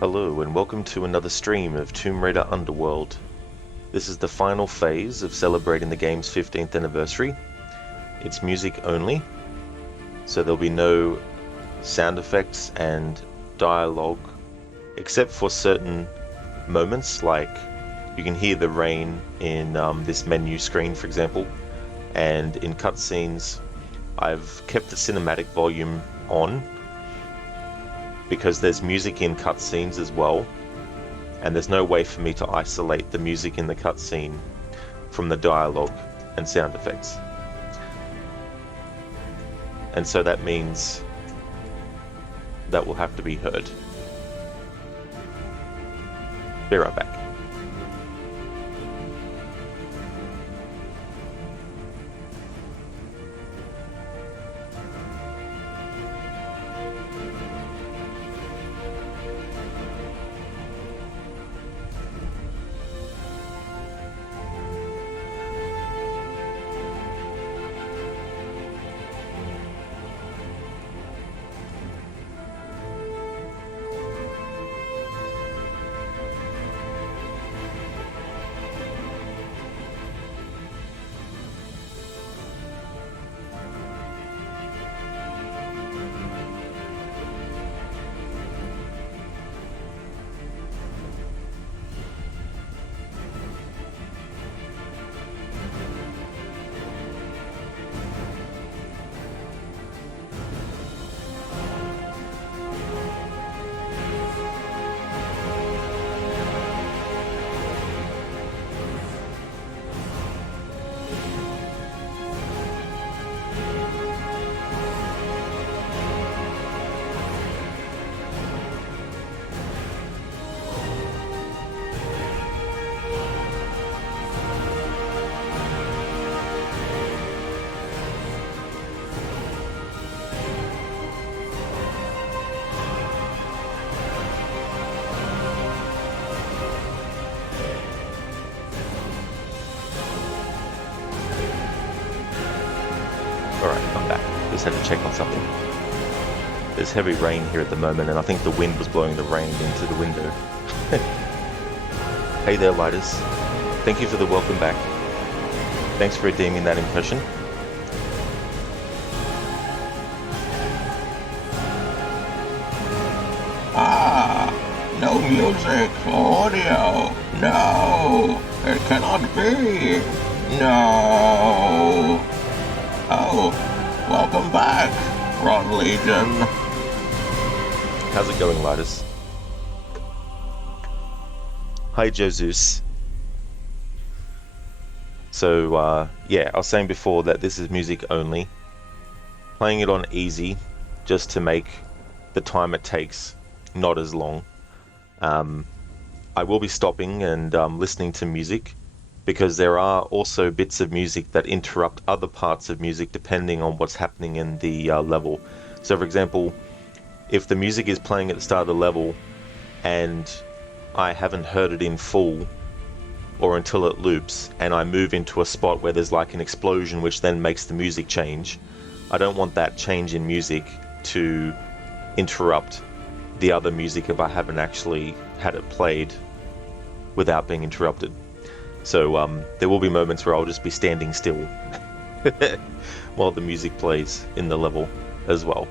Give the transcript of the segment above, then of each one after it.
Hello and welcome to another stream of Tomb Raider Underworld. This is the final phase of celebrating the game's 15th anniversary. It's music only, so there'll be no sound effects and dialogue, except for certain moments, like you can hear the rain in this menu screen, for example, and in cutscenes I've kept the cinematic volume on, because there's music in cutscenes as well, and there's no way for me to isolate the music in the cutscene from the dialogue and sound effects. And so that means that will have to be heard. Be right back. Alright, I'm back. Just had to check on something. There's heavy rain here at the moment, and I think the wind was blowing the rain into the window. Hey there, Lighters. Thank you for the welcome back. Thanks for redeeming that impression. No music, audio. No, it cannot be. No. Oh, welcome back, Ron Legion. How's it going, Lighters? Hi, Jesus. So, yeah, I was saying before that this is music only. Playing it on easy, just to make the time it takes not as long. I will be stopping and listening to music, because there are also bits of music that interrupt other parts of music depending on what's happening in the level. So for example, if the music is playing at the start of the level and I haven't heard it in full or until it loops, and I move into a spot where there's like an explosion which then makes the music change, I don't want that change in music to interrupt the other music if I haven't actually had it played without being interrupted. So there will be moments where I'll just be standing still while the music plays in the level as well.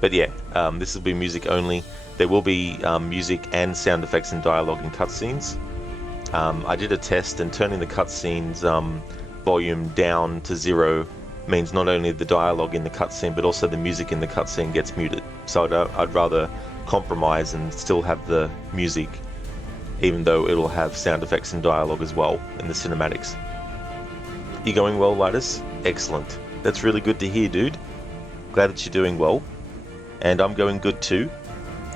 But yeah, this will be music only. There will be music and sound effects and dialogue in cutscenes. I did a test, and turning the cutscenes volume down to 0 means not only the dialogue in the cutscene but also the music in the cutscene gets muted. So I'd rather compromise and still have the music, even though it'll have sound effects and dialogue as well in the cinematics. You going well, Lidus? Excellent. That's really good to hear, dude. Glad that you're doing well. And I'm going good too.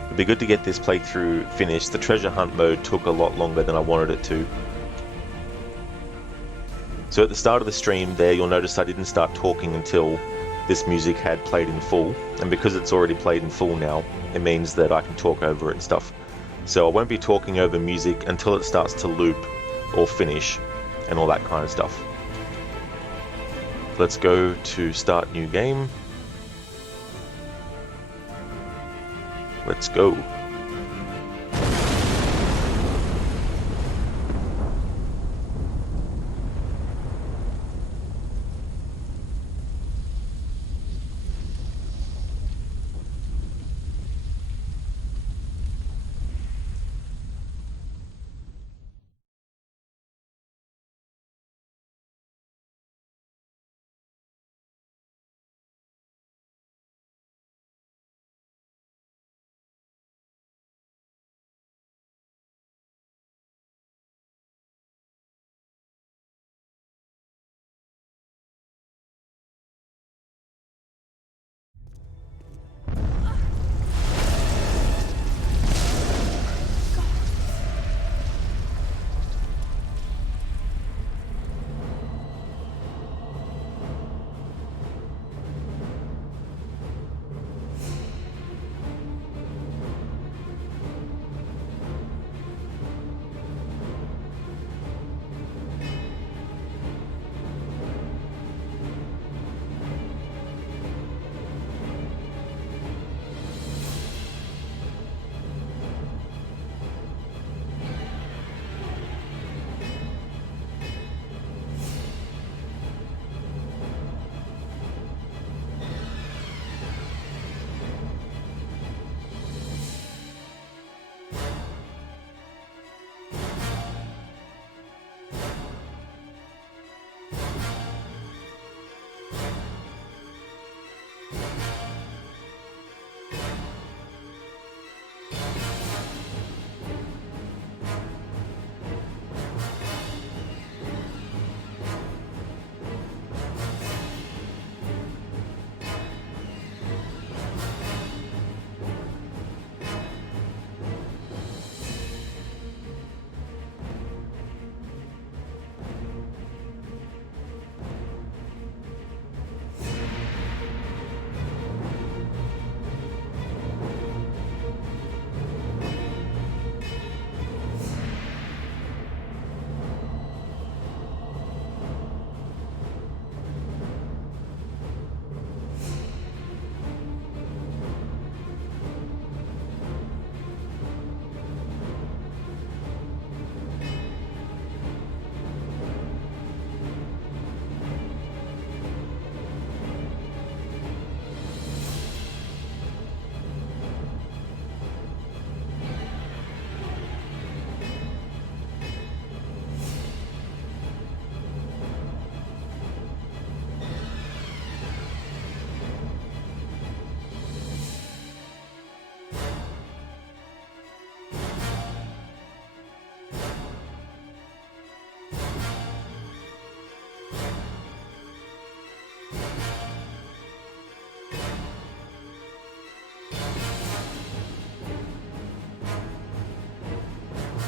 It'd be good to get this playthrough finished. The treasure hunt mode took a lot longer than I wanted it to. So at the start of the stream there, you'll notice I didn't start talking until this music had played in full. And because it's already played in full now, it means that I can talk over it and stuff. So I won't be talking over music until it starts to loop or finish and all that kind of stuff. Let's go to start new game. Let's go.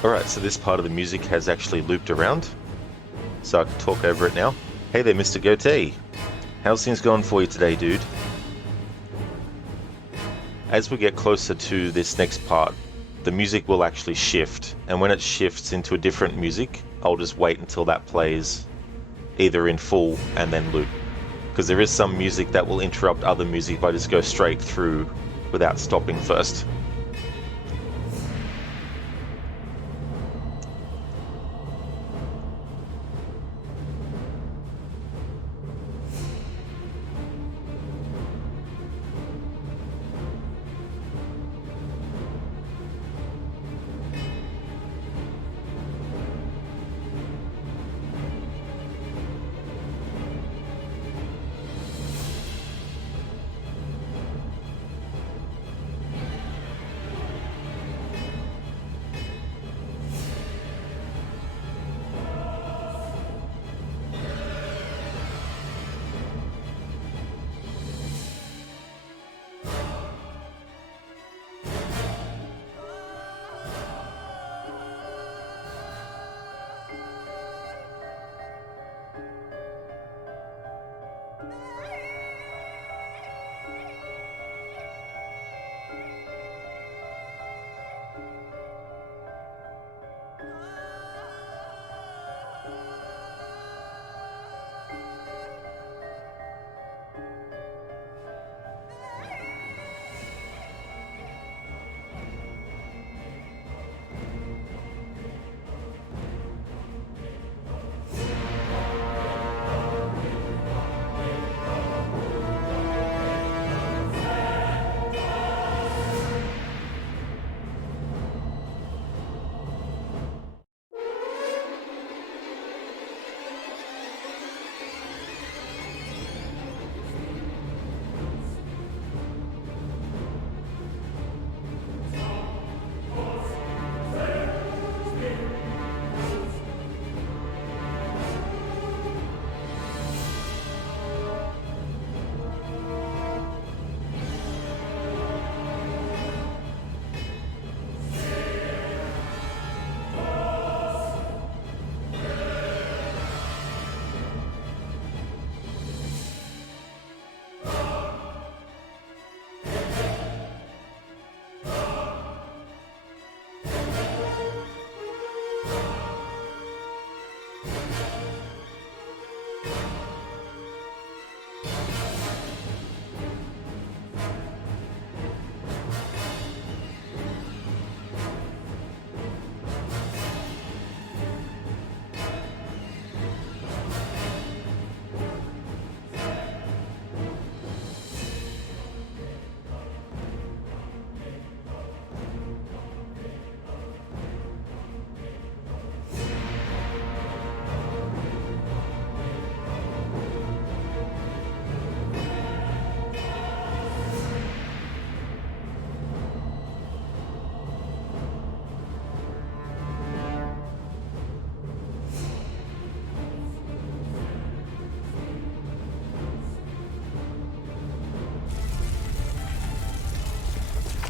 Alright, so this part of the music has actually looped around, so I can talk over it now. Hey there, Mr. Goatee. How's things going for you today, dude? As we get closer to this next part, the music will actually shift, and when it shifts into a different music, I'll just wait until that plays either in full and then loop. Because there is some music that will interrupt other music if I just go straight through without stopping first.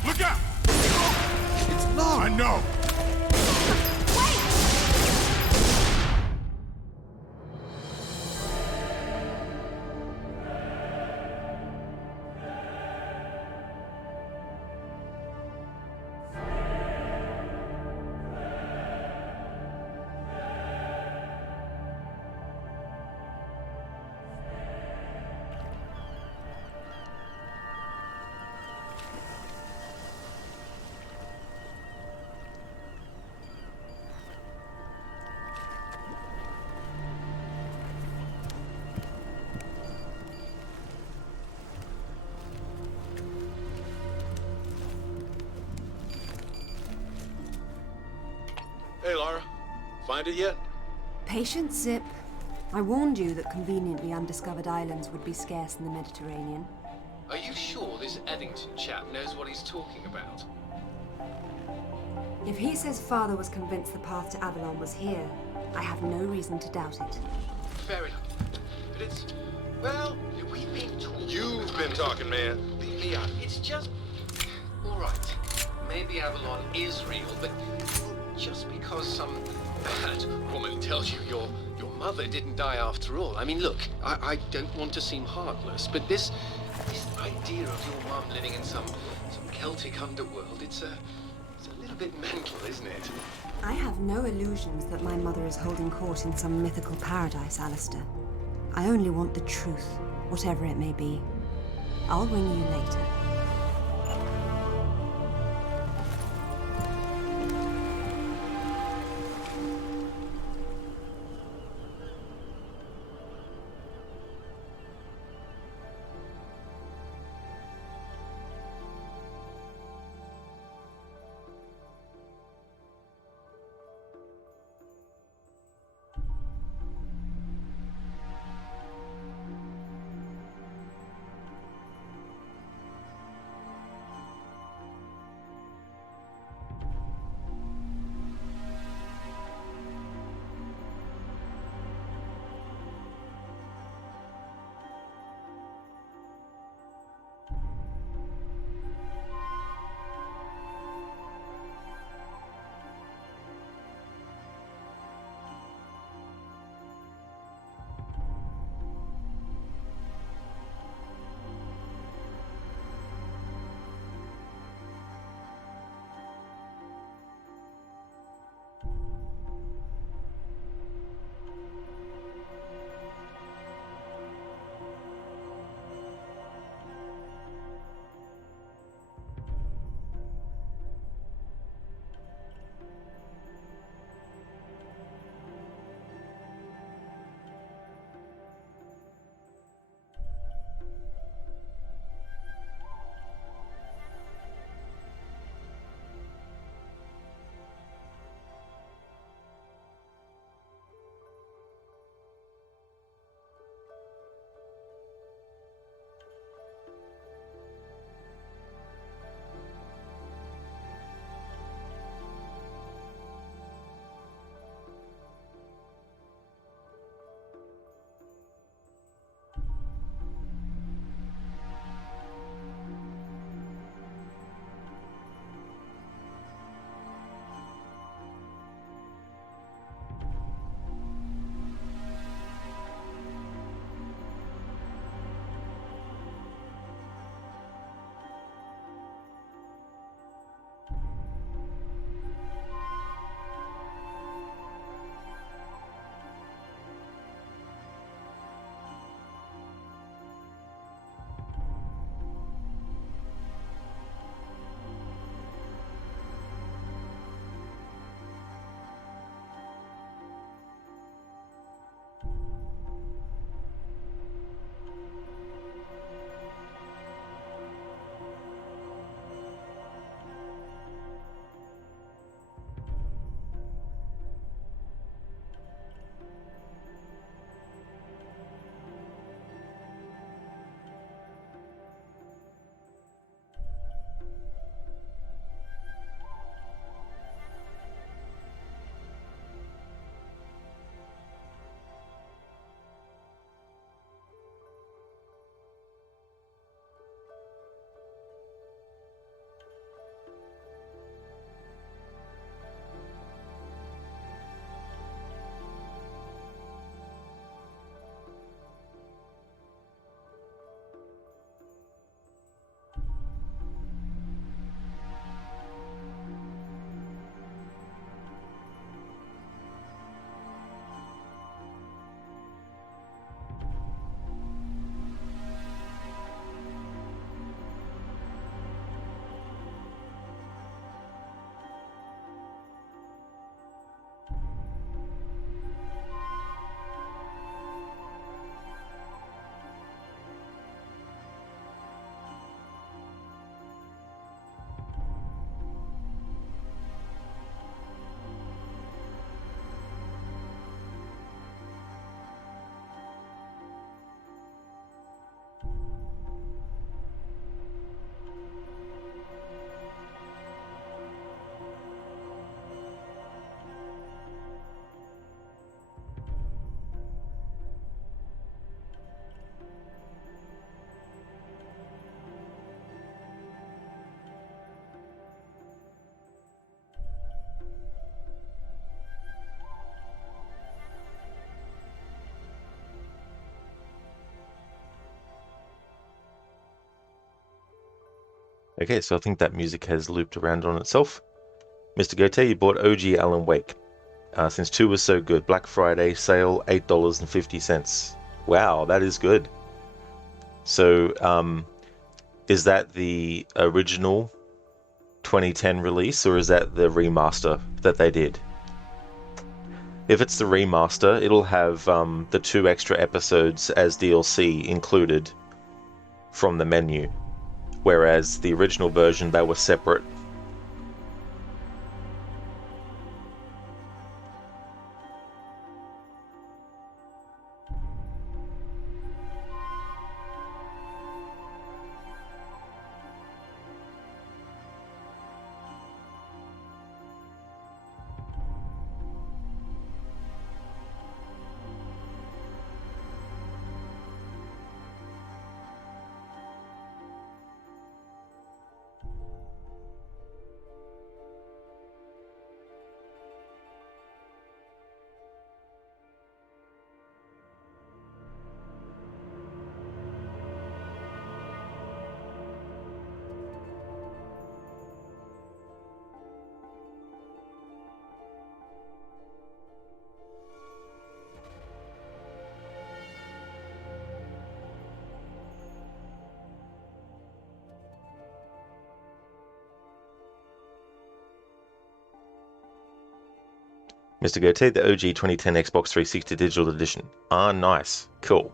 Look out! It's long. I know. Hey, Lara. Find it yet? Patience, Zip. I warned you that conveniently undiscovered islands would be scarce in the Mediterranean. Are you sure this Eddington chap knows what he's talking about? If he says Father was convinced the path to Avalon was here, I have no reason to doubt it. Fair enough. But it's... well, we've been talking... You've been talking, man. Leah, it's just... All right. maybe Avalon is real, but just because some bad woman tells you your mother didn't die after all. I mean, look, I don't want to seem heartless, but this idea of your mum living in some Celtic underworld, it's a little bit mental, isn't it? I have no illusions that my mother is holding court in some mythical paradise, Alistair. I only want the truth, whatever it may be. I'll ring you later. Okay, so I think that music has looped around on itself. Mr. Gote, you bought OG Alan Wake. Since 2 was so good, Black Friday sale, $8.50. Wow, that is good. So, is that the original 2010 release, or is that the remaster that they did? If it's the remaster, it'll have the 2 extra episodes as DLC included from the menu, whereas the original version, they were separate. Mr. Gote, the OG 2010 Xbox 360 Digital Edition. Ah, nice. Cool.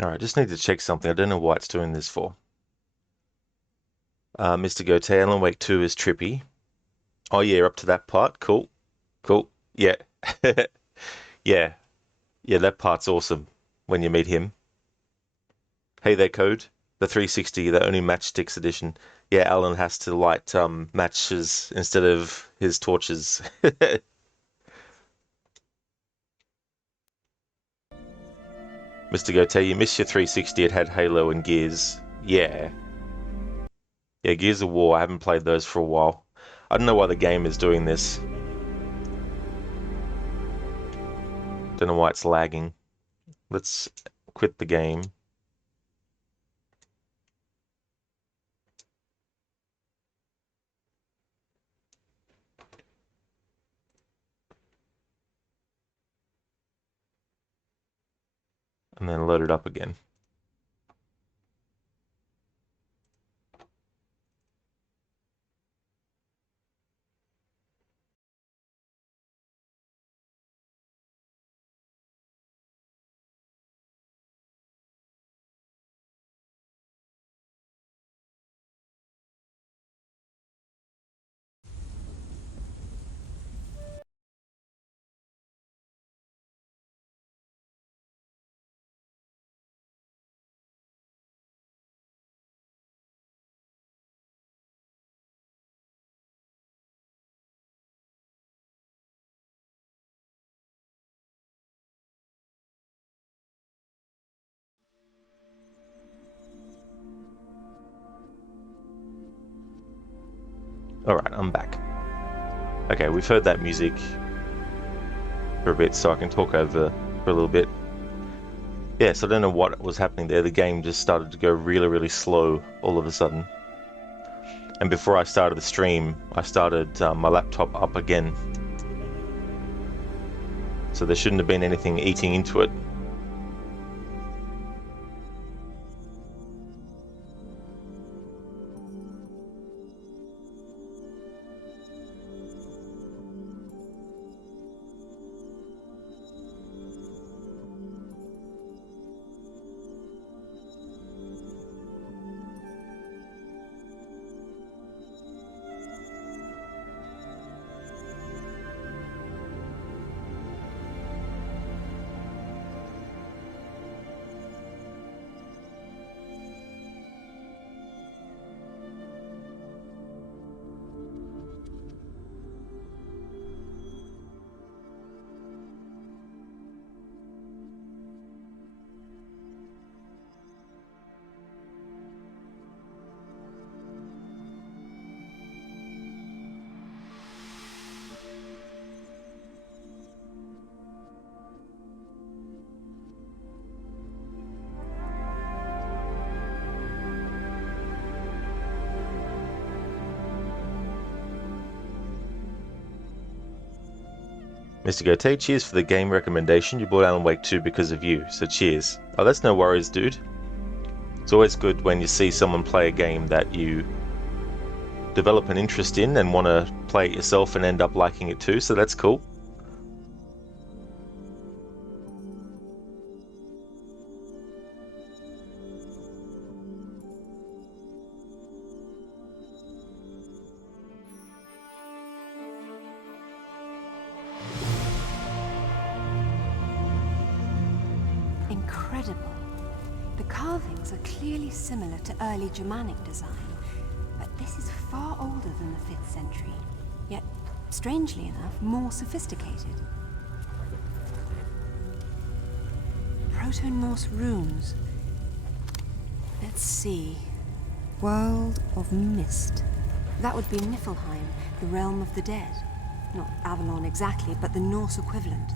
Alright, just need to check something. I don't know why it's doing this for. Mr. Gote, Alan Wake 2 is trippy. Oh yeah, up to that part. Cool. Cool. Yeah. Yeah. Yeah, that part's awesome when you meet him. Hey there, Code. The 360, the only matchsticks edition. Yeah, Alan has to light matches instead of his torches. Mr. Gote, you missed your 360. It had Halo and Gears. Yeah. Yeah, Gears of War. I haven't played those for a while. I don't know why the game is doing this. Don't know why it's lagging. Let's quit the game. And then load it up again. Alright, I'm back. Okay, we've heard that music for a bit, so I can talk over for a little bit. Yeah, so I don't know what was happening there. The game just started to go really, really slow all of a sudden. And before I started the stream, I started my laptop up again. So there shouldn't have been anything eating into it. Mr. Gote, cheers for the game recommendation. You bought Alan Wake 2 because of you, so cheers. Oh, that's no worries, dude. It's always good when you see someone play a game that you develop an interest in and want to play it yourself and end up liking it too, so that's cool. Incredible. The carvings are clearly similar to early Germanic design, but this is far older than the 5th century, yet, strangely enough, more sophisticated. Proto-Norse runes. Let's see. World of Mist. That would be Niflheim, the realm of the dead. Not Avalon exactly, but the Norse equivalent.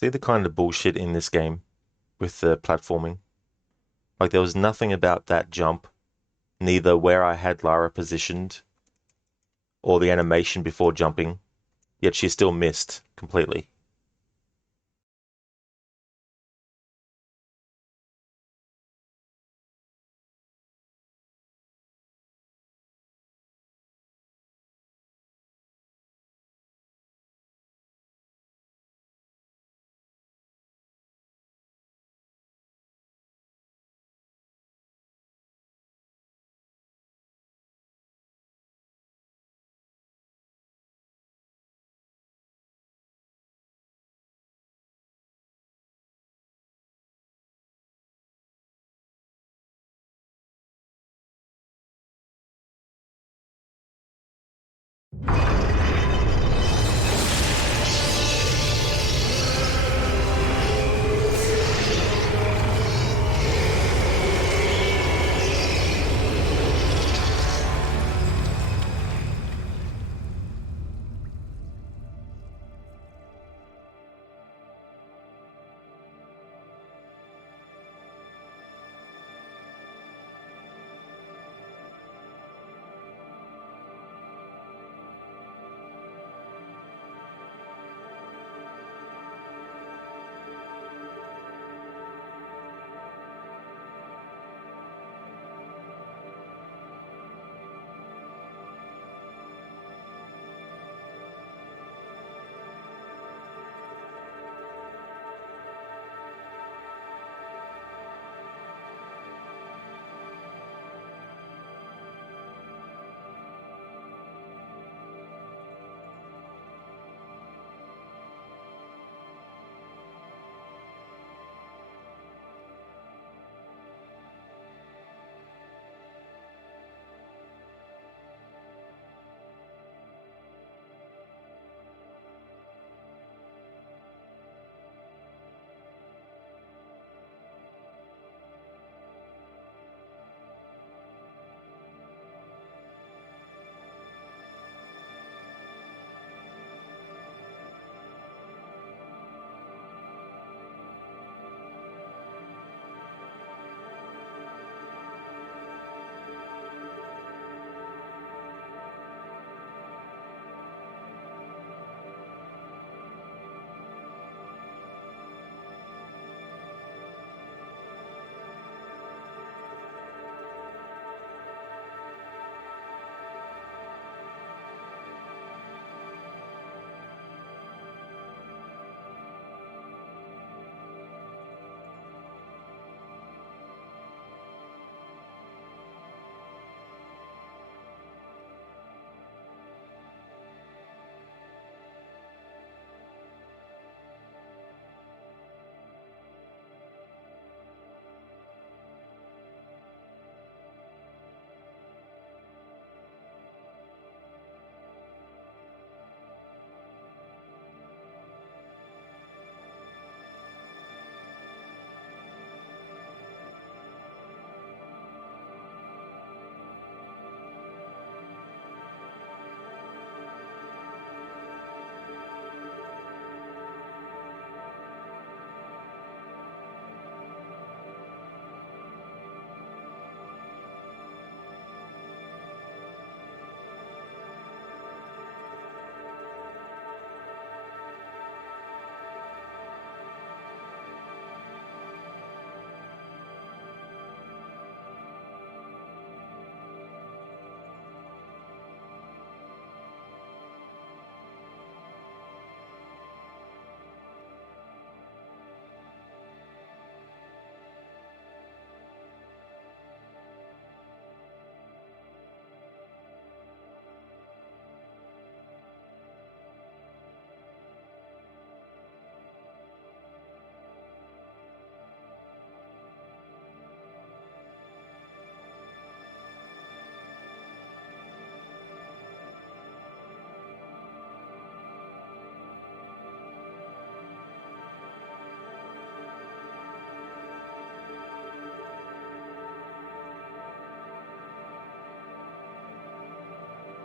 See the kind of bullshit in this game with the platforming? Like, there was nothing about that jump, neither where I had Lara positioned or the animation before jumping, yet she still missed completely.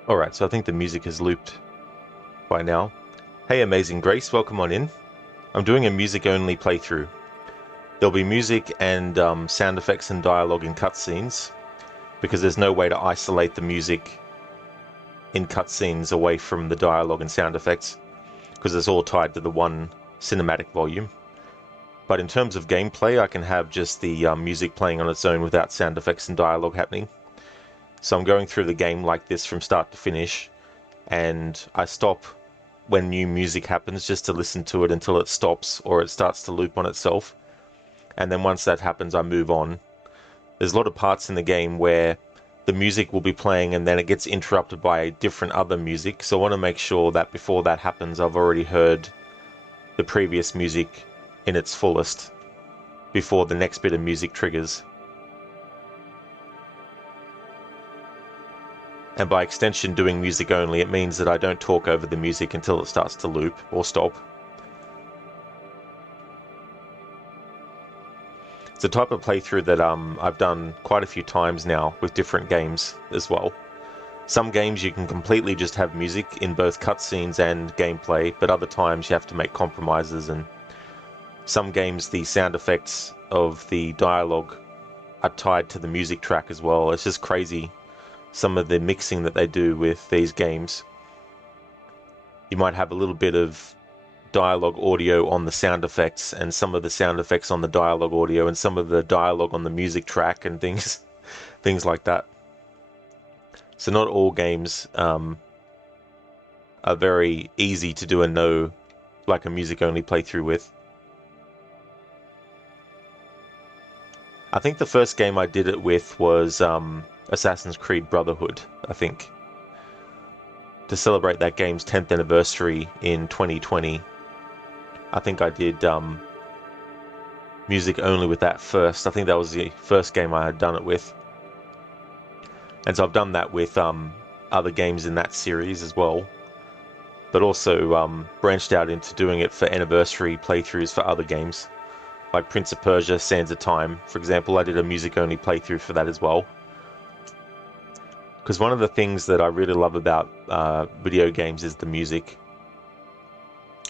Alright, so I think the music has looped by now. Hey, Amazing Grace, welcome on in. I'm doing a music-only playthrough. There'll be music and sound effects and dialogue in cutscenes, because there's no way to isolate the music in cutscenes away from the dialogue and sound effects, because it's all tied to the one cinematic volume. But in terms of gameplay, I can have just the music playing on its own without sound effects and dialogue happening. So I'm going through the game like this from start to finish, and I stop when new music happens just to listen to it until it stops or it starts to loop on itself. And then once that happens, I move on. There's a lot of parts in the game where the music will be playing and then it gets interrupted by different other music. So I want to make sure that before that happens, I've already heard the previous music in its fullest before the next bit of music triggers. And by extension, doing music only, it means that I don't talk over the music until it starts to loop or stop. It's a type of playthrough that I've done quite a few times now with different games as well. Some games you can completely just have music in both cutscenes and gameplay, but other times you have to make compromises, and some games the sound effects of the dialogue are tied to the music track as well. It's just crazy, some of the mixing that they do with these games. You might have a little bit of dialogue audio on the sound effects, and some of the sound effects on the dialogue audio, and some of the dialogue on the music track, and things like that. So not all games are very easy to do and know like a music only playthrough with. I think the first game I did it with was Assassin's Creed Brotherhood, I think. To celebrate that game's 10th anniversary in 2020, I think I did music only with that first. I think that was the first game I had done it with. And so I've done that with other games in that series as well. But also branched out into doing it for anniversary playthroughs for other games. Like Prince of Persia, Sands of Time, for example. I did a music-only playthrough for that as well. Because one of the things that I really love about video games is the music.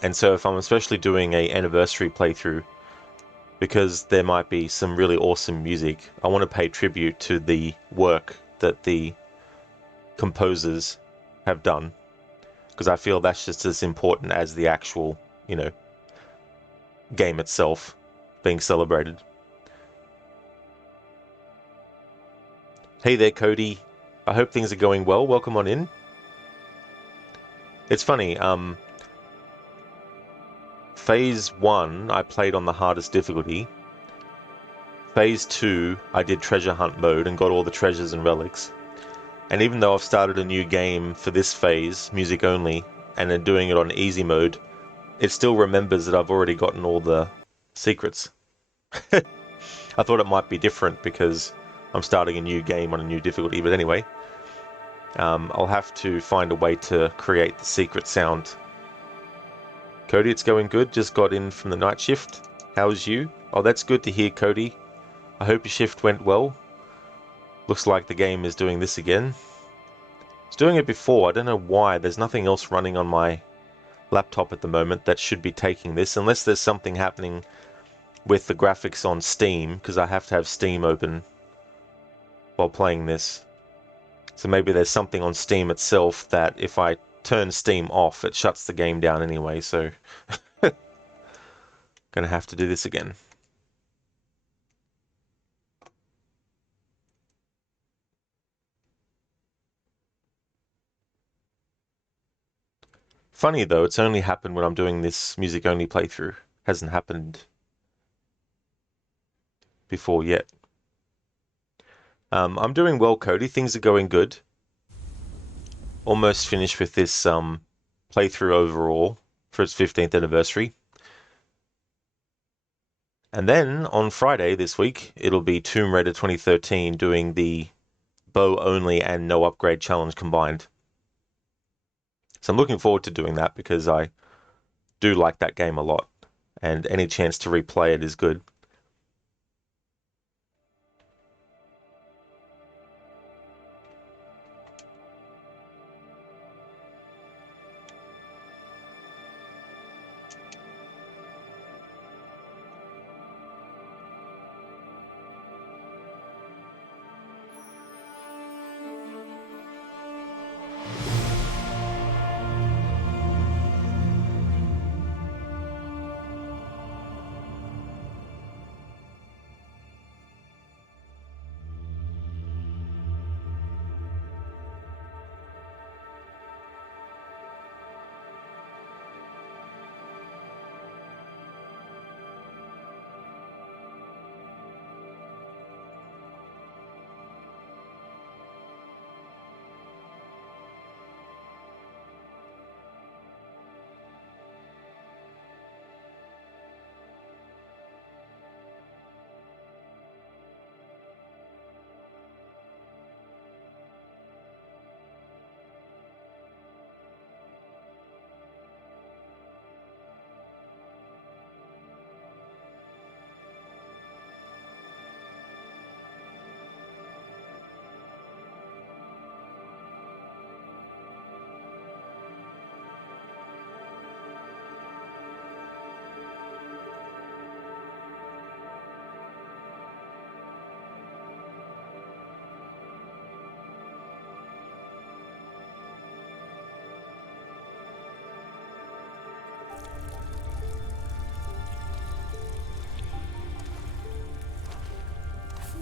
And so if I'm especially doing an anniversary playthrough, because there might be some really awesome music, I want to pay tribute to the work that the composers have done. Because I feel that's just as important as the actual, game itself being celebrated. Hey there, Cody. I hope things are going well. Welcome on in. It's funny, Phase 1 I played on the hardest difficulty. Phase 2 I did treasure hunt mode and got all the treasures and relics. And even though I've started a new game for this phase, music only, and then doing it on easy mode, it still remembers that I've already gotten all the secrets. I thought it might be different because I'm starting a new game on a new difficulty, but anyway. I'll have to find a way to create the secret sound. Cody, it's going good. Just got in from the night shift. How's you? Oh, that's good to hear, Cody. I hope your shift went well. Looks like the game is doing this again. It's doing it before. I don't know why. There's nothing else running on my laptop at the moment that should be taking this, unless there's something happening with the graphics on Steam, because I have to have Steam open while playing this. So maybe there's something on Steam itself that if I turn Steam off, it shuts the game down anyway, so gonna have to do this again. Funny though, it's only happened when I'm doing this music only playthrough. Hasn't happened before yet. I'm doing well, Cody. Things are going good. Almost finished with this playthrough overall for its 15th anniversary. And then on Friday this week, it'll be Tomb Raider 2013 doing the bow only and no upgrade challenge combined. So I'm looking forward to doing that because I do like that game a lot, and any chance to replay it is good.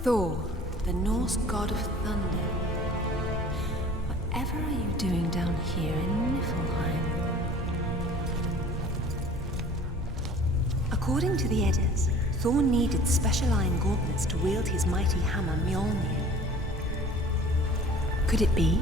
Thor, the Norse god of thunder. Whatever are you doing down here in Niflheim? According to the Eddas, Thor needed special iron gauntlets to wield his mighty hammer Mjolnir. Could it be?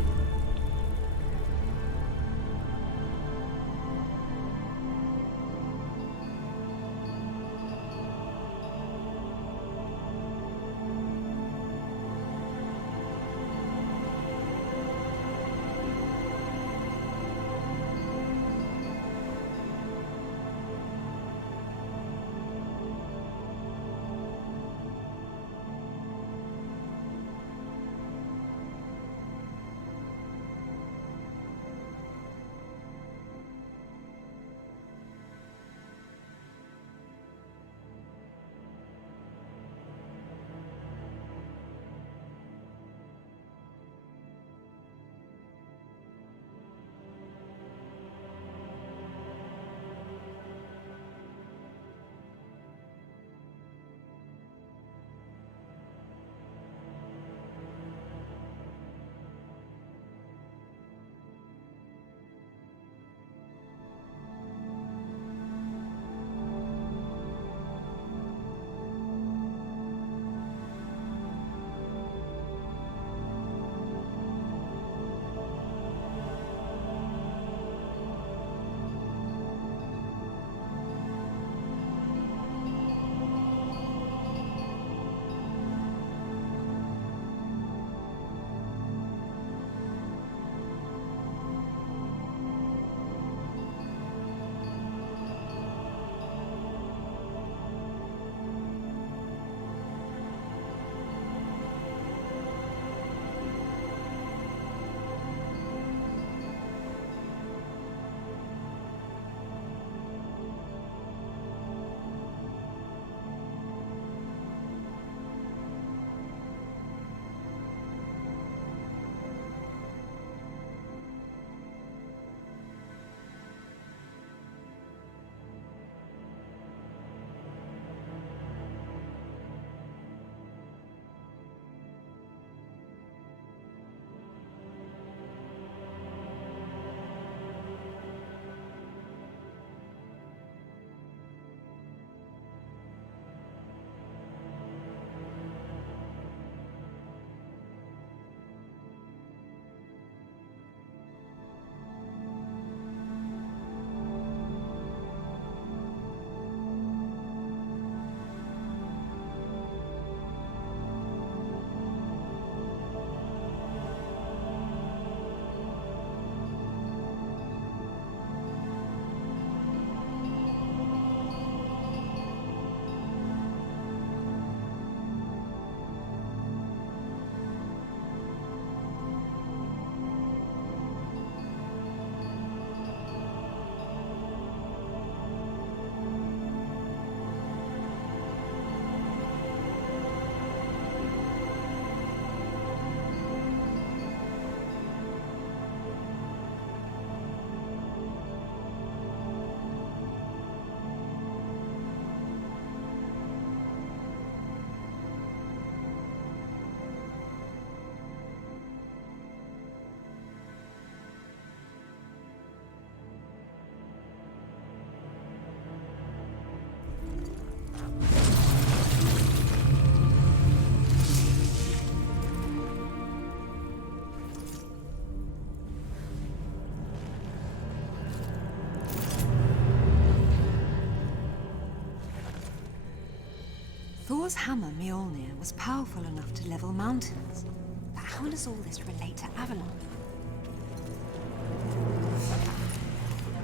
Thor's hammer Mjolnir was powerful enough to level mountains. But how does all this relate to Avalon?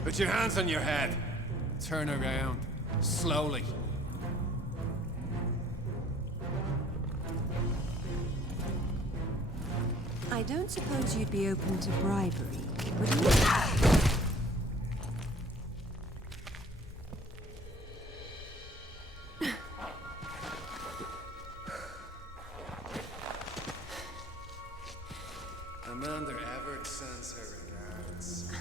Put your hands on your head. Turn around. Slowly. I don't suppose you'd be open to bribery, would you? Amanda Everett sends her regards.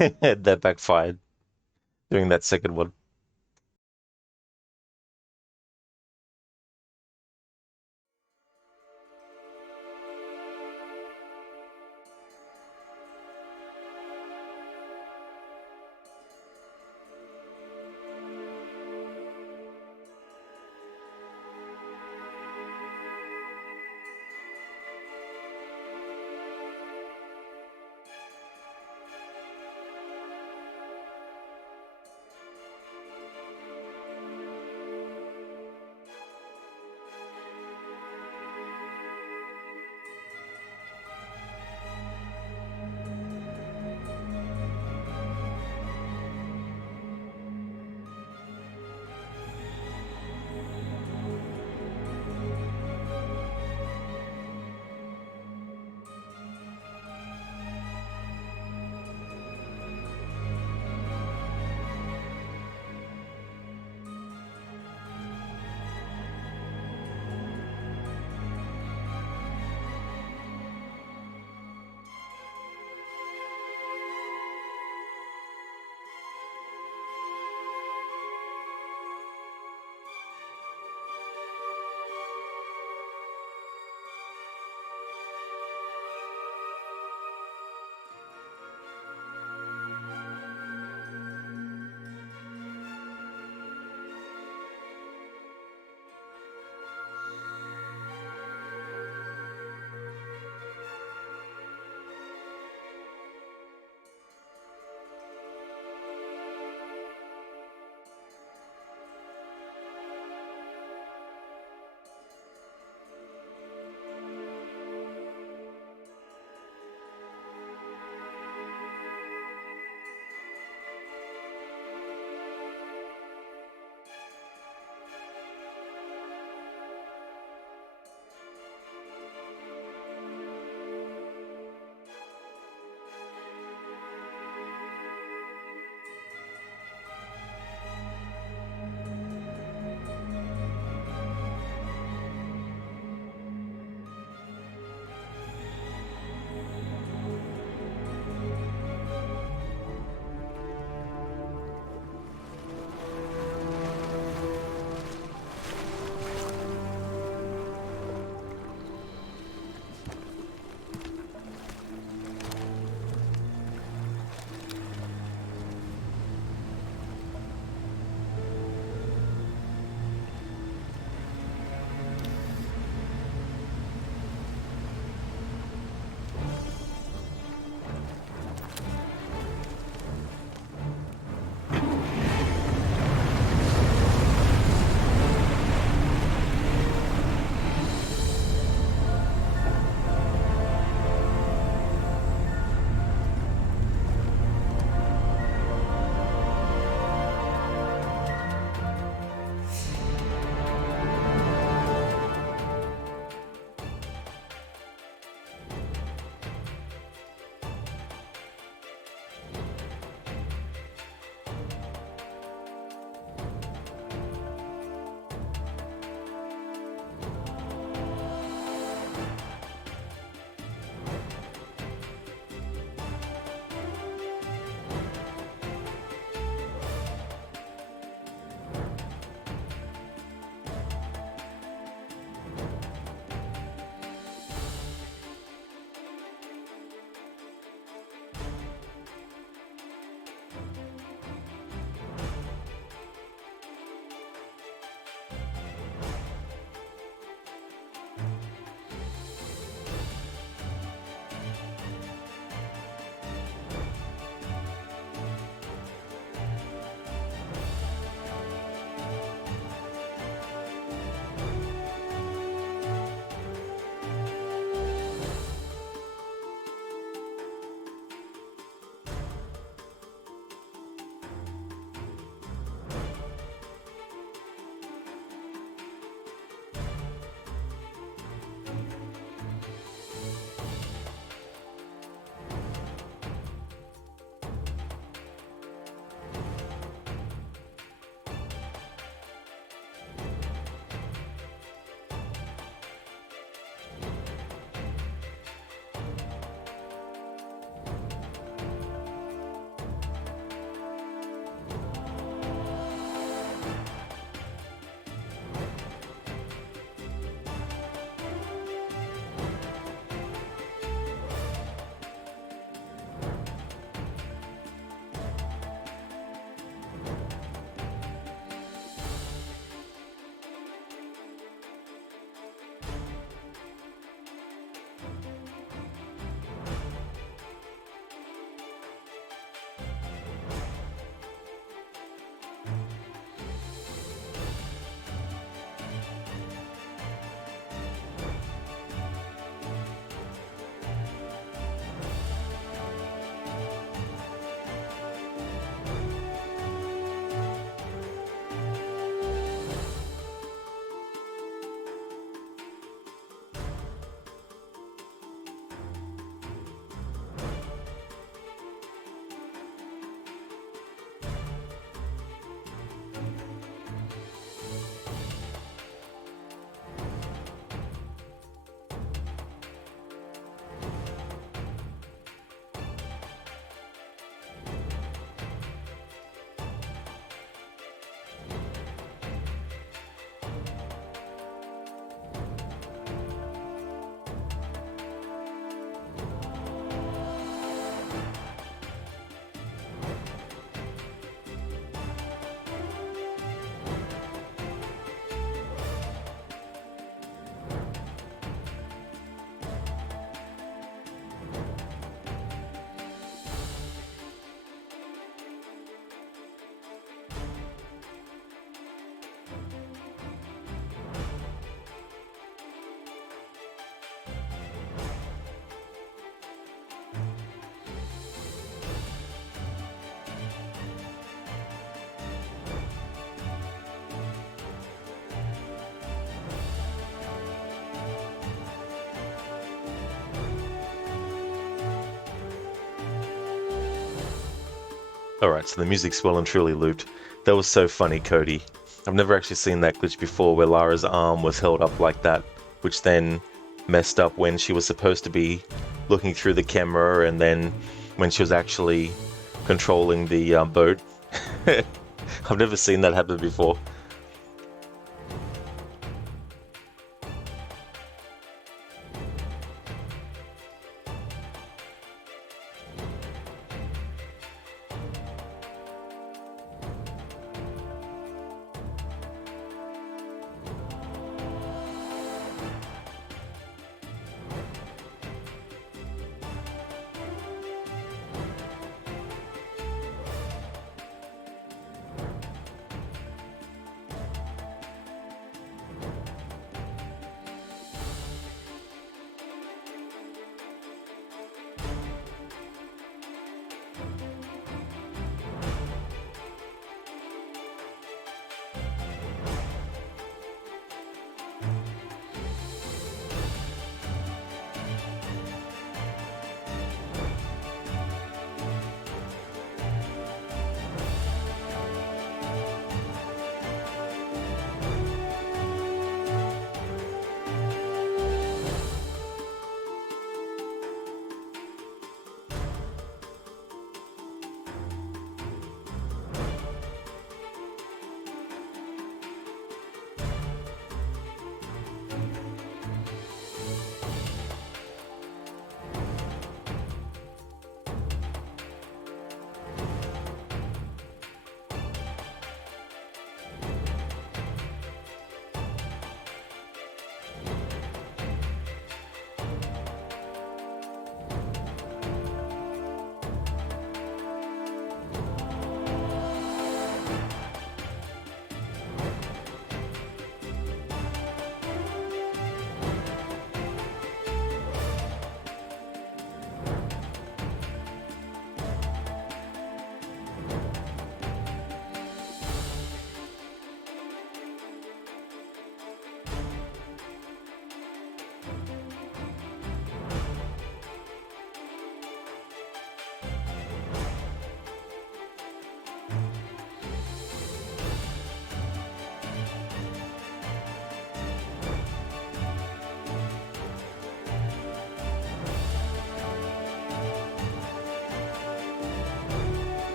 That backfired doing that second one. Alright, so the music's well and truly looped. That was so funny, Cody. I've never actually seen that glitch before where Lara's arm was held up like that, which then messed up when she was supposed to be looking through the camera and then when she was actually controlling the boat. I've never seen that happen before.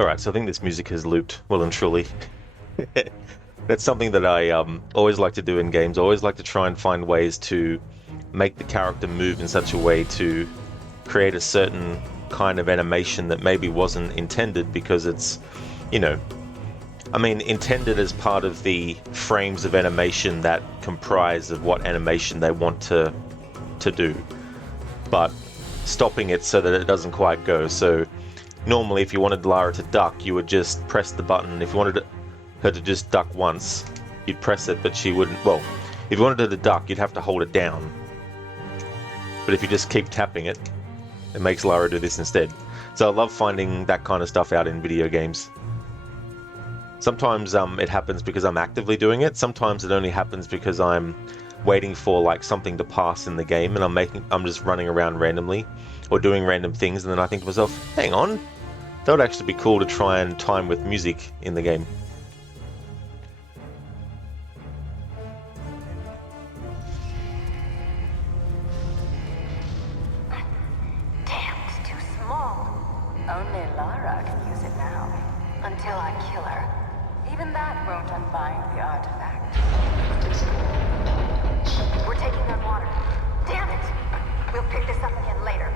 Alright, so I think this music has looped well and truly. That's something that I always like to do in games. I always like to try and find ways to make the character move in such a way to create a certain kind of animation that maybe wasn't intended, because it's, you know, I mean, intended as part of the frames of animation that comprise of what animation they want to do, but stopping it so that it doesn't quite go. So normally if you wanted Lara to duck, you would just press the button. If you wanted her to just duck once, you'd press it, but she wouldn't. Well, if you wanted her to duck, you'd have to hold it down. But if you just keep tapping it, it makes Lara do this instead. So I love finding that kind of stuff out in video games. Sometimes it happens because I'm actively doing it. Sometimes it only happens because I'm waiting for like something to pass in the game, and I'm just running around randomly or doing random things, and then I think to myself, hang on, that would actually be cool to try and time with music in the game. Damn, it's too small. Only Lara can use it now. Until I kill her. Even that won't unbind the artifact. We're taking on water. Damn it! We'll pick this up again later.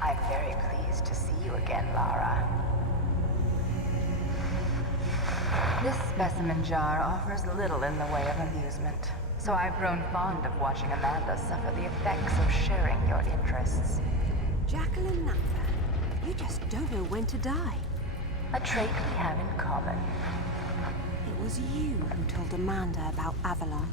I'm very pleased to see you again, Lara. This specimen jar offers little in the way of amusement, so I've grown fond of watching Amanda suffer the effects of sharing your interests. Jacqueline Napper, you just don't know when to die. A trait we have in common. It was you who told Amanda about Avalon.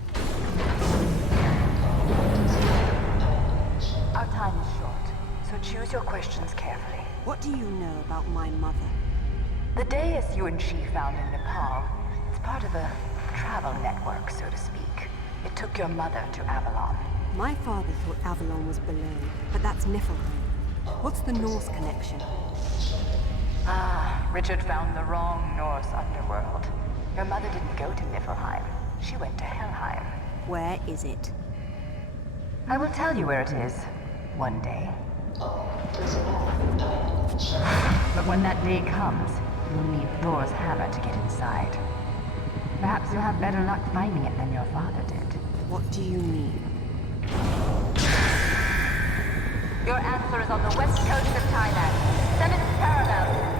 Our time is short, so choose your questions carefully. What do you know about my mother? The Deus you and she found in Nepal, it's part of a travel network, so to speak. It took your mother to Avalon. My father thought Avalon was below, but that's Niflheim. What's the Norse connection? Ah, Richard found the wrong Norse underworld. Your mother didn't go to Niflheim. She went to Helheim. Where is it? I will tell you where it is, one day. But when that day comes, you'll need Thor's hammer to get inside. Perhaps you'll have better luck finding it than your father did. What do you mean? Your answer is on the west coast of Thailand. 7 parallel.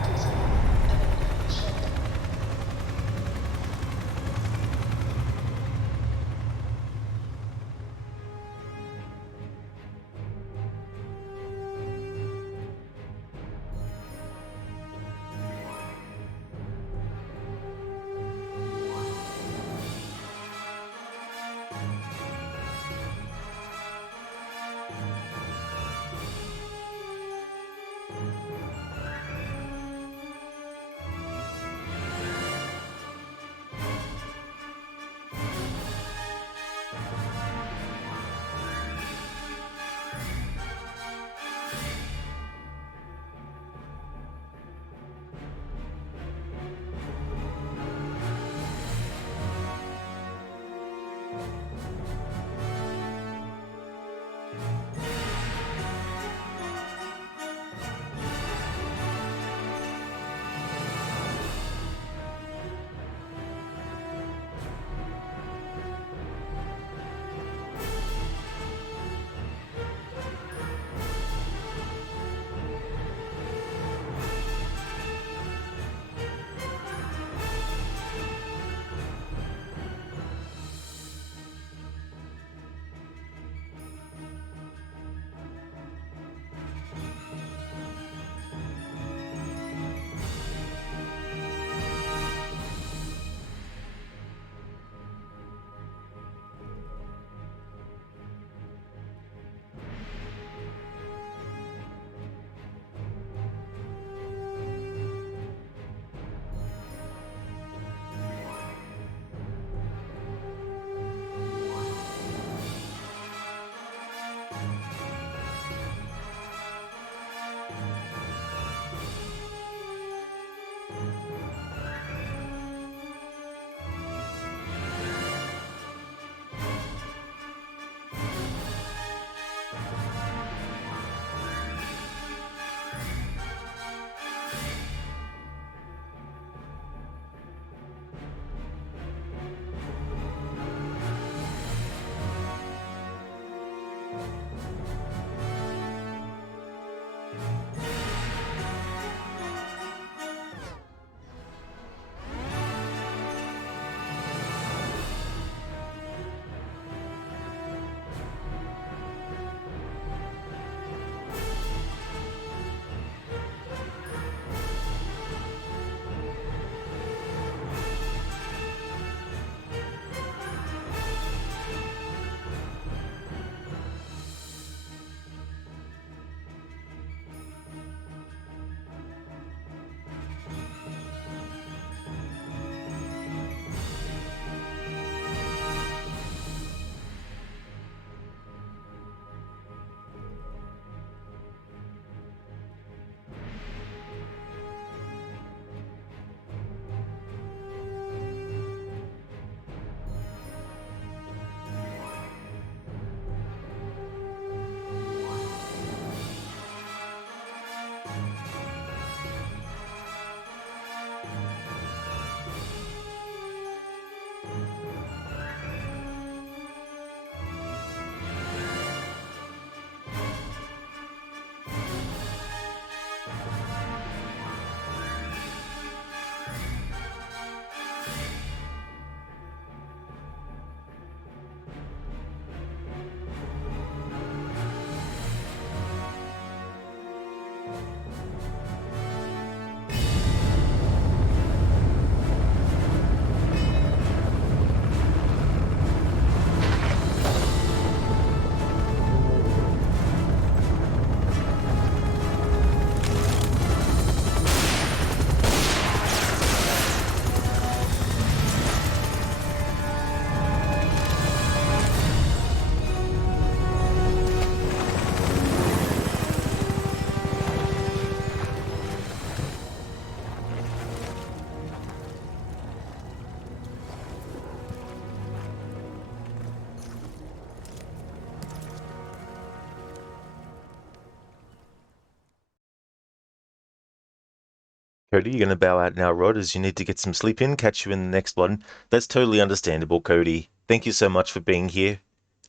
Cody, you're going to bow out now, Rod, as you need to get some sleep in. Catch you in the next one. That's totally understandable, Cody. Thank you so much for being here.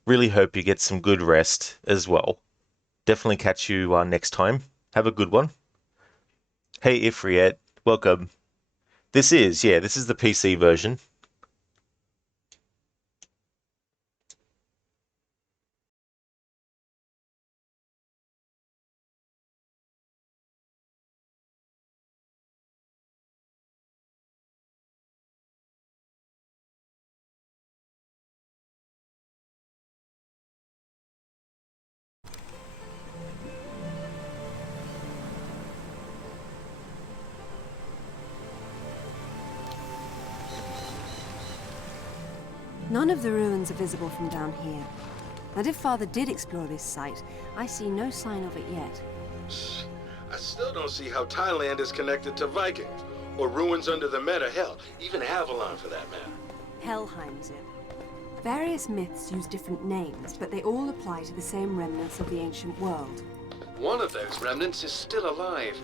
Really hope you get some good rest as well. Definitely catch you next time. Have a good one. Hey, Ifriet, welcome. This is the PC version. None of the ruins are visible from down here. And if Father did explore this site, I see no sign of it yet. I still don't see how Thailand is connected to Vikings, or ruins under the Meta, hell, even Avalon for that matter. Helheim's it. Various myths use different names, but they all apply to the same remnants of the ancient world. One of those remnants is still alive.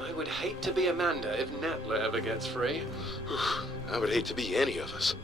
I would hate to be Amanda if Natla ever gets free. I would hate to be any of us.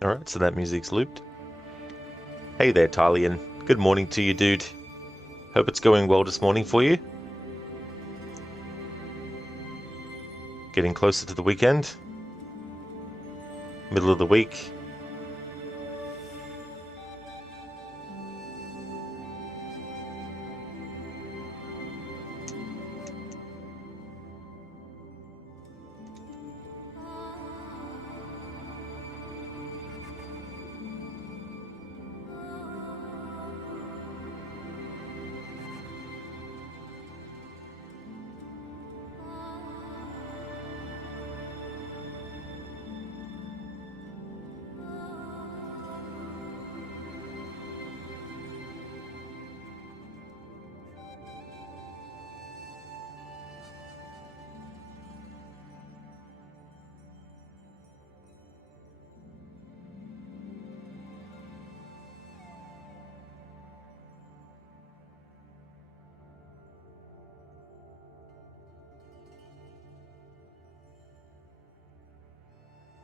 Alright, so that music's looped. Hey there, Talian. Good morning to you, dude. Hope it's going well this morning for you. Getting closer to the weekend. Middle of the week.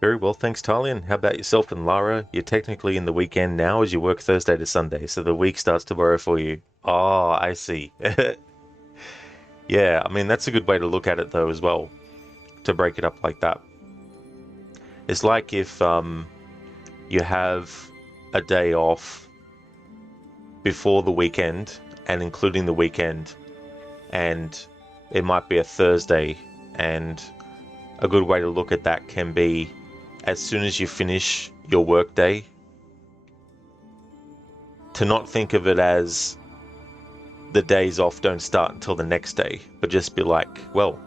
Very well, thanks, Talian. How about yourself and Lara? You're technically in the weekend now as you work Thursday to Sunday, so the week starts tomorrow for you. Oh, I see. Yeah, I mean, that's a good way to look at it, though, as well, to break it up like that. It's like if you have a day off before the weekend and including the weekend, and it might be a Thursday, and a good way to look at that can be as soon as you finish your workday, to not think of it as the days off don't start until the next day, but just be like, well,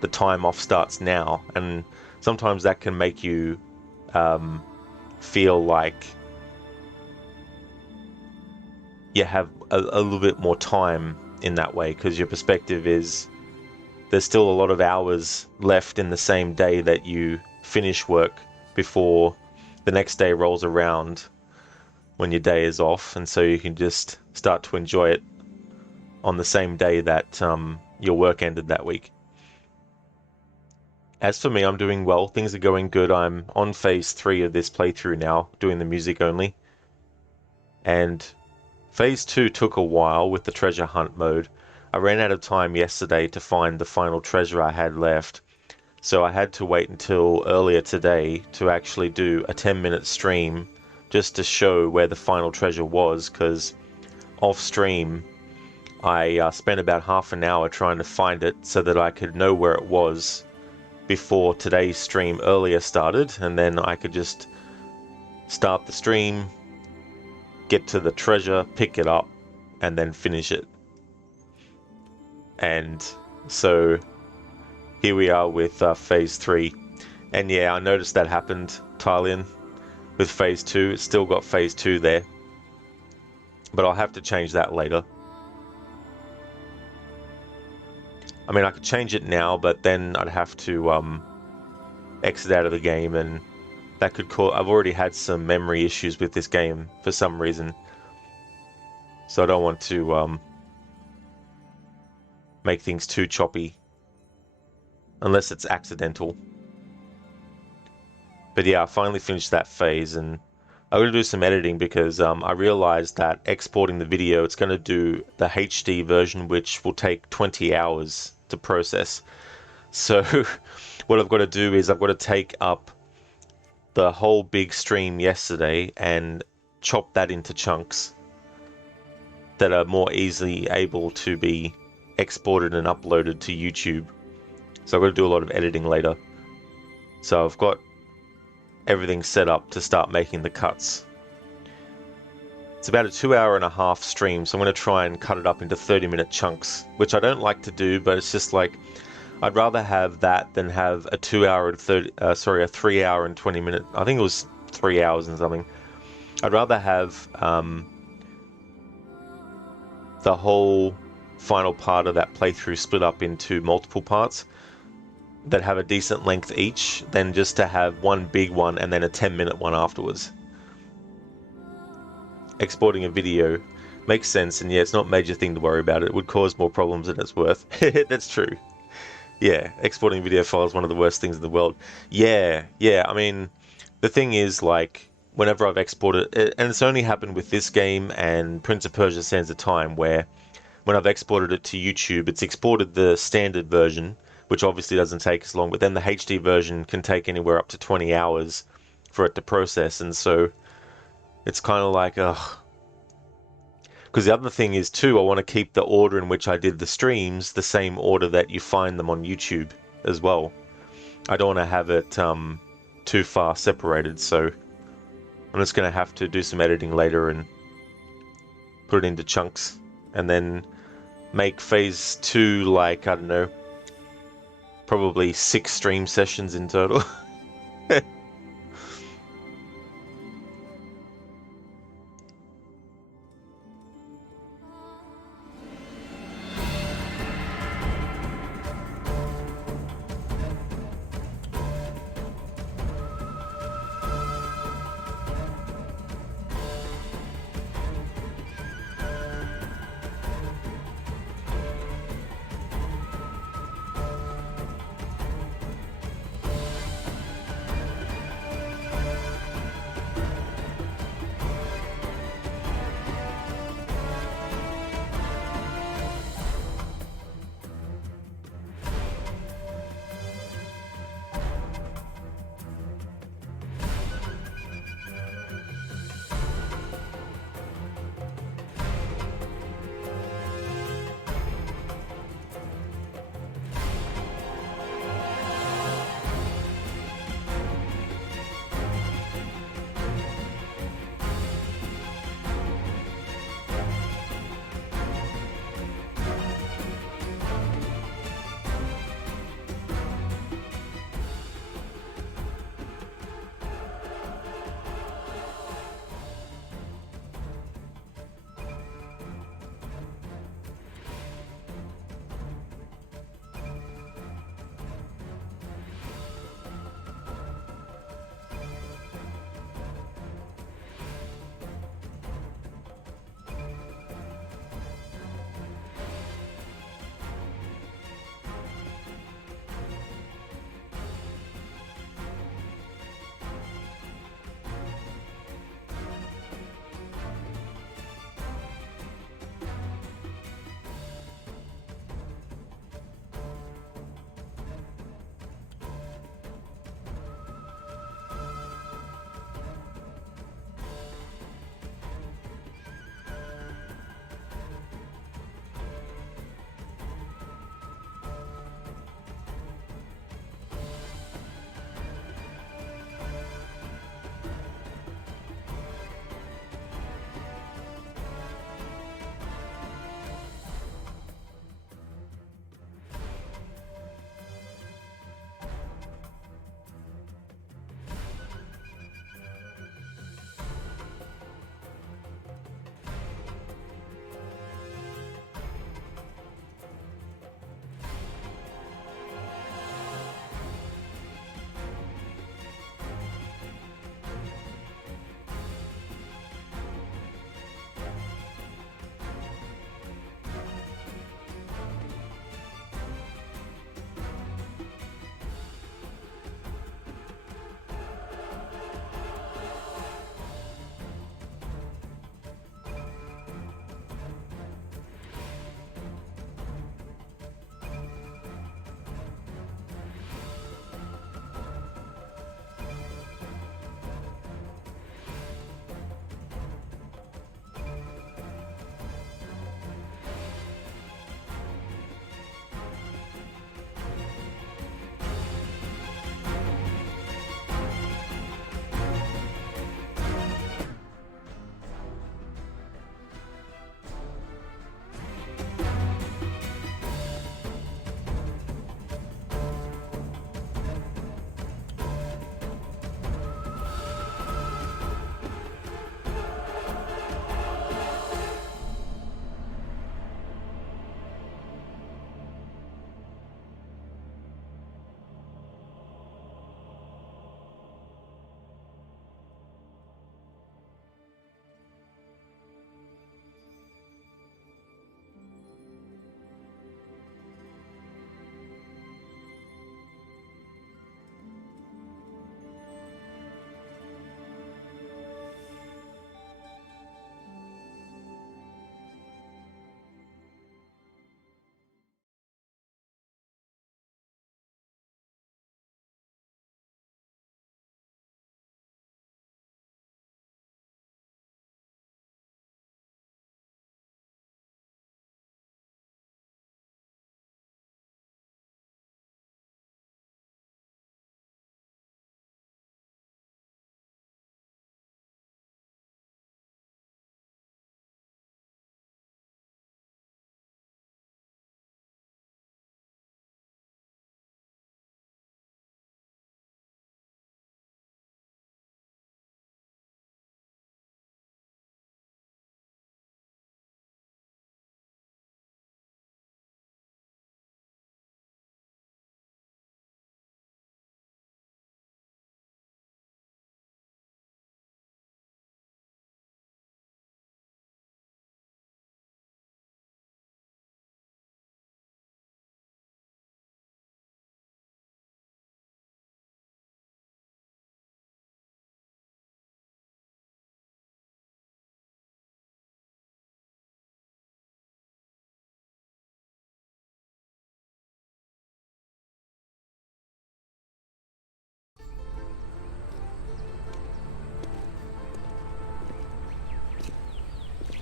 the time off starts now. And sometimes that can make you feel like you have a little bit more time in that way, because your perspective is there's still a lot of hours left in the same day that you finish work before the next day rolls around when your day is off, and so you can just start to enjoy it on the same day that your work ended that week. As for me, I'm doing well. Things are going good. I'm on phase 3 of this playthrough now, doing the music only. And phase 2 took a while with the treasure hunt mode. I ran out of time yesterday to find the final treasure I had left, so I had to wait until earlier today to actually do a 10-minute stream just to show where the final treasure was, because off stream I spent about half an hour trying to find it so that I could know where it was before today's stream earlier started, and then I could just start the stream, get to the treasure, pick it up, and then finish it. And so here we are with phase 3. And yeah, I noticed that happened, Talian, with phase 2. It's still got phase 2 there, but I'll have to change that later. I mean, I could change it now, but then I'd have to exit out of the game, and that could cause... I've already had some memory issues with this game for some reason, so I don't want to make things too choppy, unless it's accidental. But yeah, I finally finished that phase, and I'm going to do some editing because I realized that exporting the video, it's going to do the HD version, which will take 20 hours to process. So what I've got to do is I've got to take up the whole big stream yesterday and chop that into chunks that are more easily able to be exported and uploaded to YouTube. So I've got to do a lot of editing later. So I've got everything set up to start making the cuts. It's about a 2.5-hour stream, so I'm going to try and cut it up into 30-minute chunks, which I don't like to do, but it's just like, I'd rather have that than have a 3-hour and 20-minute, I think it was 3 hours and something. I'd rather have the whole final part of that playthrough split up into multiple parts that have a decent length each, than just to have one big one and then a 10-minute one afterwards. Exporting a video makes sense, and yeah, it's not a major thing to worry about. It would cause more problems than it's worth. That's true. Yeah, exporting video files is one of the worst things in the world. Yeah, I mean, the thing is, like, whenever I've exported it, and it's only happened with this game and Prince of Persia: Sands of Time, where when I've exported it to YouTube, it's exported the standard version, which obviously doesn't take as long, but then the HD version can take anywhere up to 20 hours for it to process, and so it's kind of like, ugh. Because the other thing is, too, I want to keep the order in which I did the streams the same order that you find them on YouTube as well. I don't want to have it too far separated, so I'm just going to have to do some editing later and put it into chunks, and then make phase 2 like, I don't know, probably 6 stream sessions in total.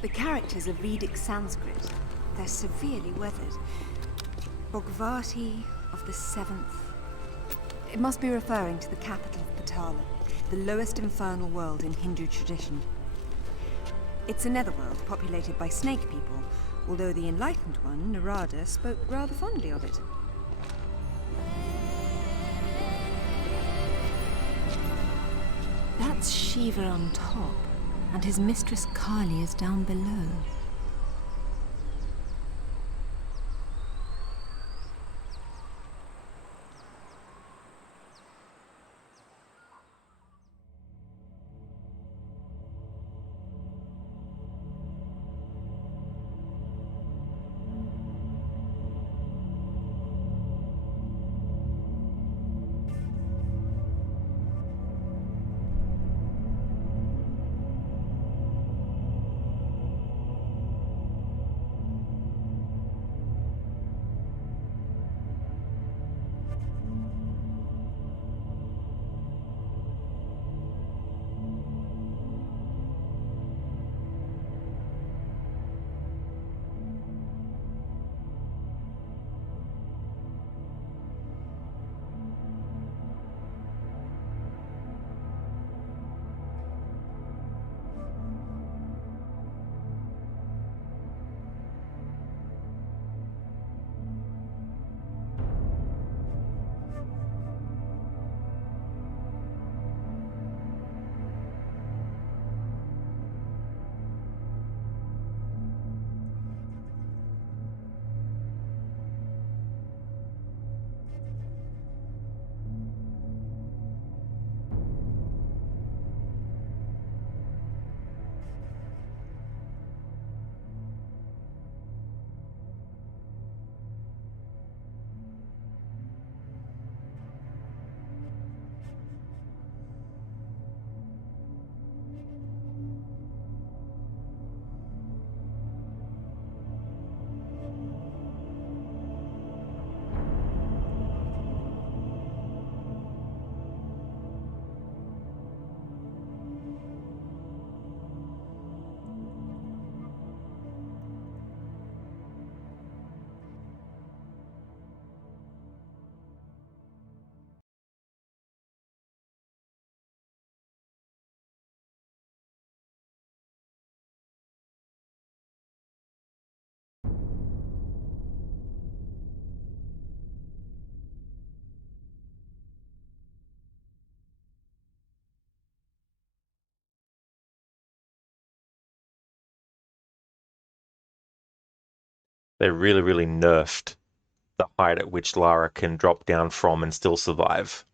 The characters are Vedic Sanskrit. They're severely weathered. Bhagavati of the 7th. It must be referring to the capital of Patala, the lowest infernal world in Hindu tradition. It's a netherworld populated by snake people, although the enlightened one, Narada, spoke rather fondly of it. That's Shiva on top, and his mistress Kali is down below. They really, really nerfed the height at which Lara can drop down from and still survive.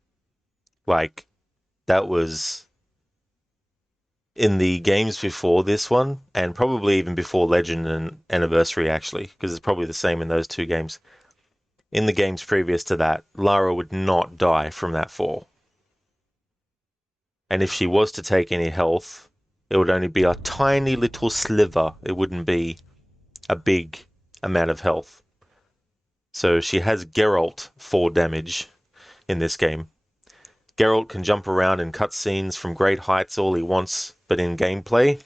Like, that was in the games before this one, and probably even before Legend and Anniversary, actually, because it's probably the same in those two games. In the games previous to that, Lara would not die from that fall. And if she was to take any health, it would only be a tiny little sliver. It wouldn't be a big amount of health. So she has Geralt 4 damage in this game. Geralt can jump around in cutscenes from great heights all he wants, but in gameplay,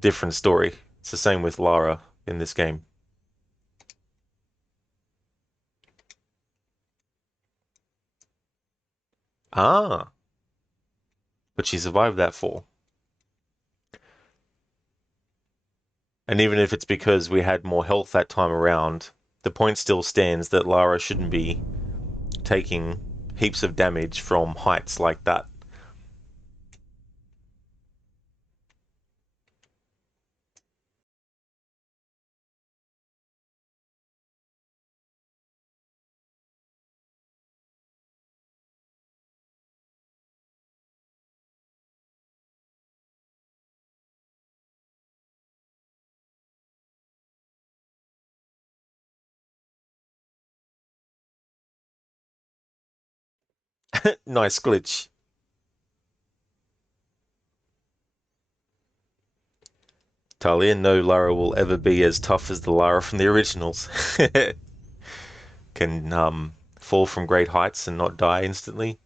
different story. It's the same with Lara in this game. Ah, but she survived that fall. And even if it's because we had more health that time around, the point still stands that Lara shouldn't be taking heaps of damage from heights like that. Nice glitch. Talia, no Lara will ever be as tough as the Lara from the originals. Can fall from great heights and not die instantly.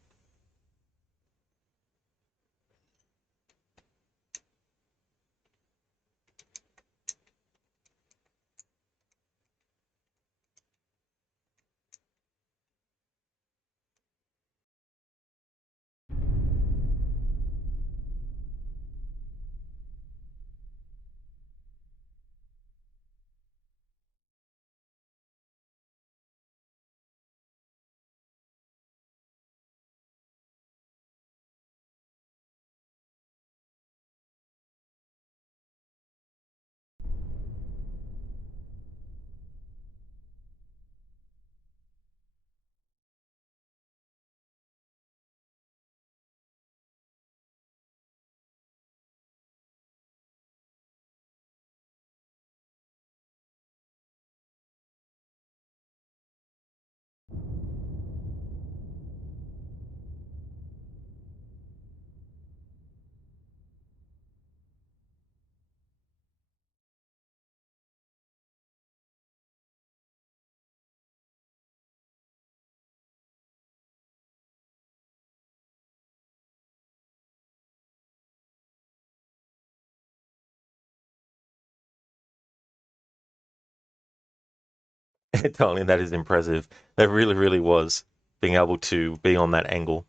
darling, that is impressive. That really, really was, being able to be on that angle.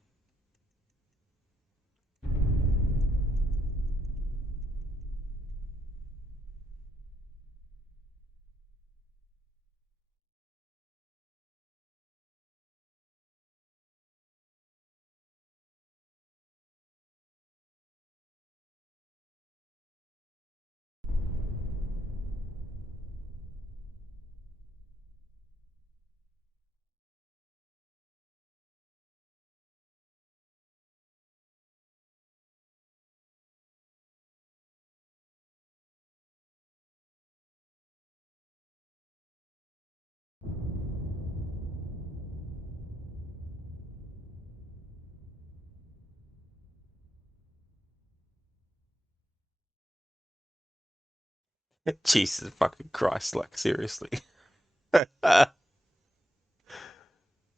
Jesus fucking Christ, like, seriously.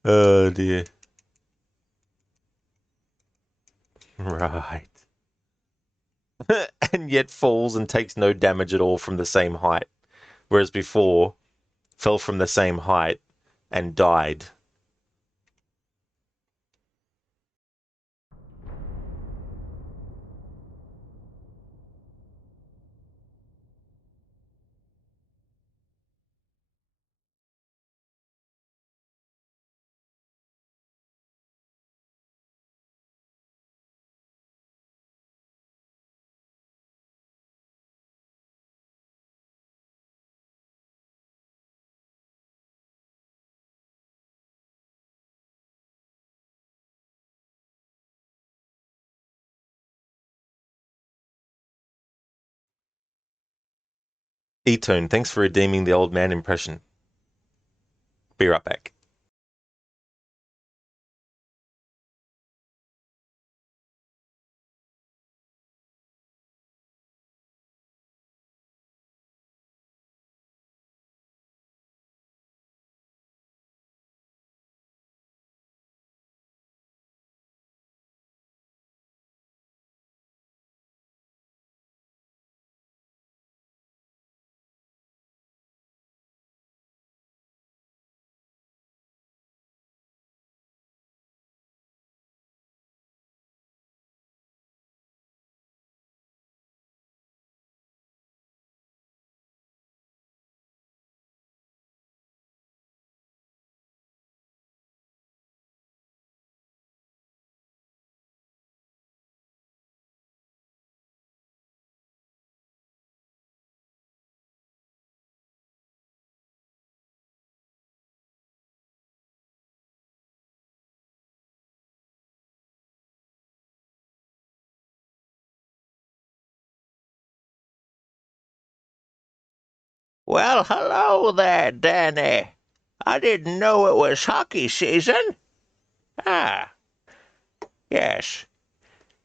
Oh dear. Right. And yet falls and takes no damage at all from the same height. Whereas before, fell from the same height and died. E-Tone, thanks for redeeming the old man impression. Be right back. Well, hello there, Danny. I didn't know it was hockey season. Ah, yes.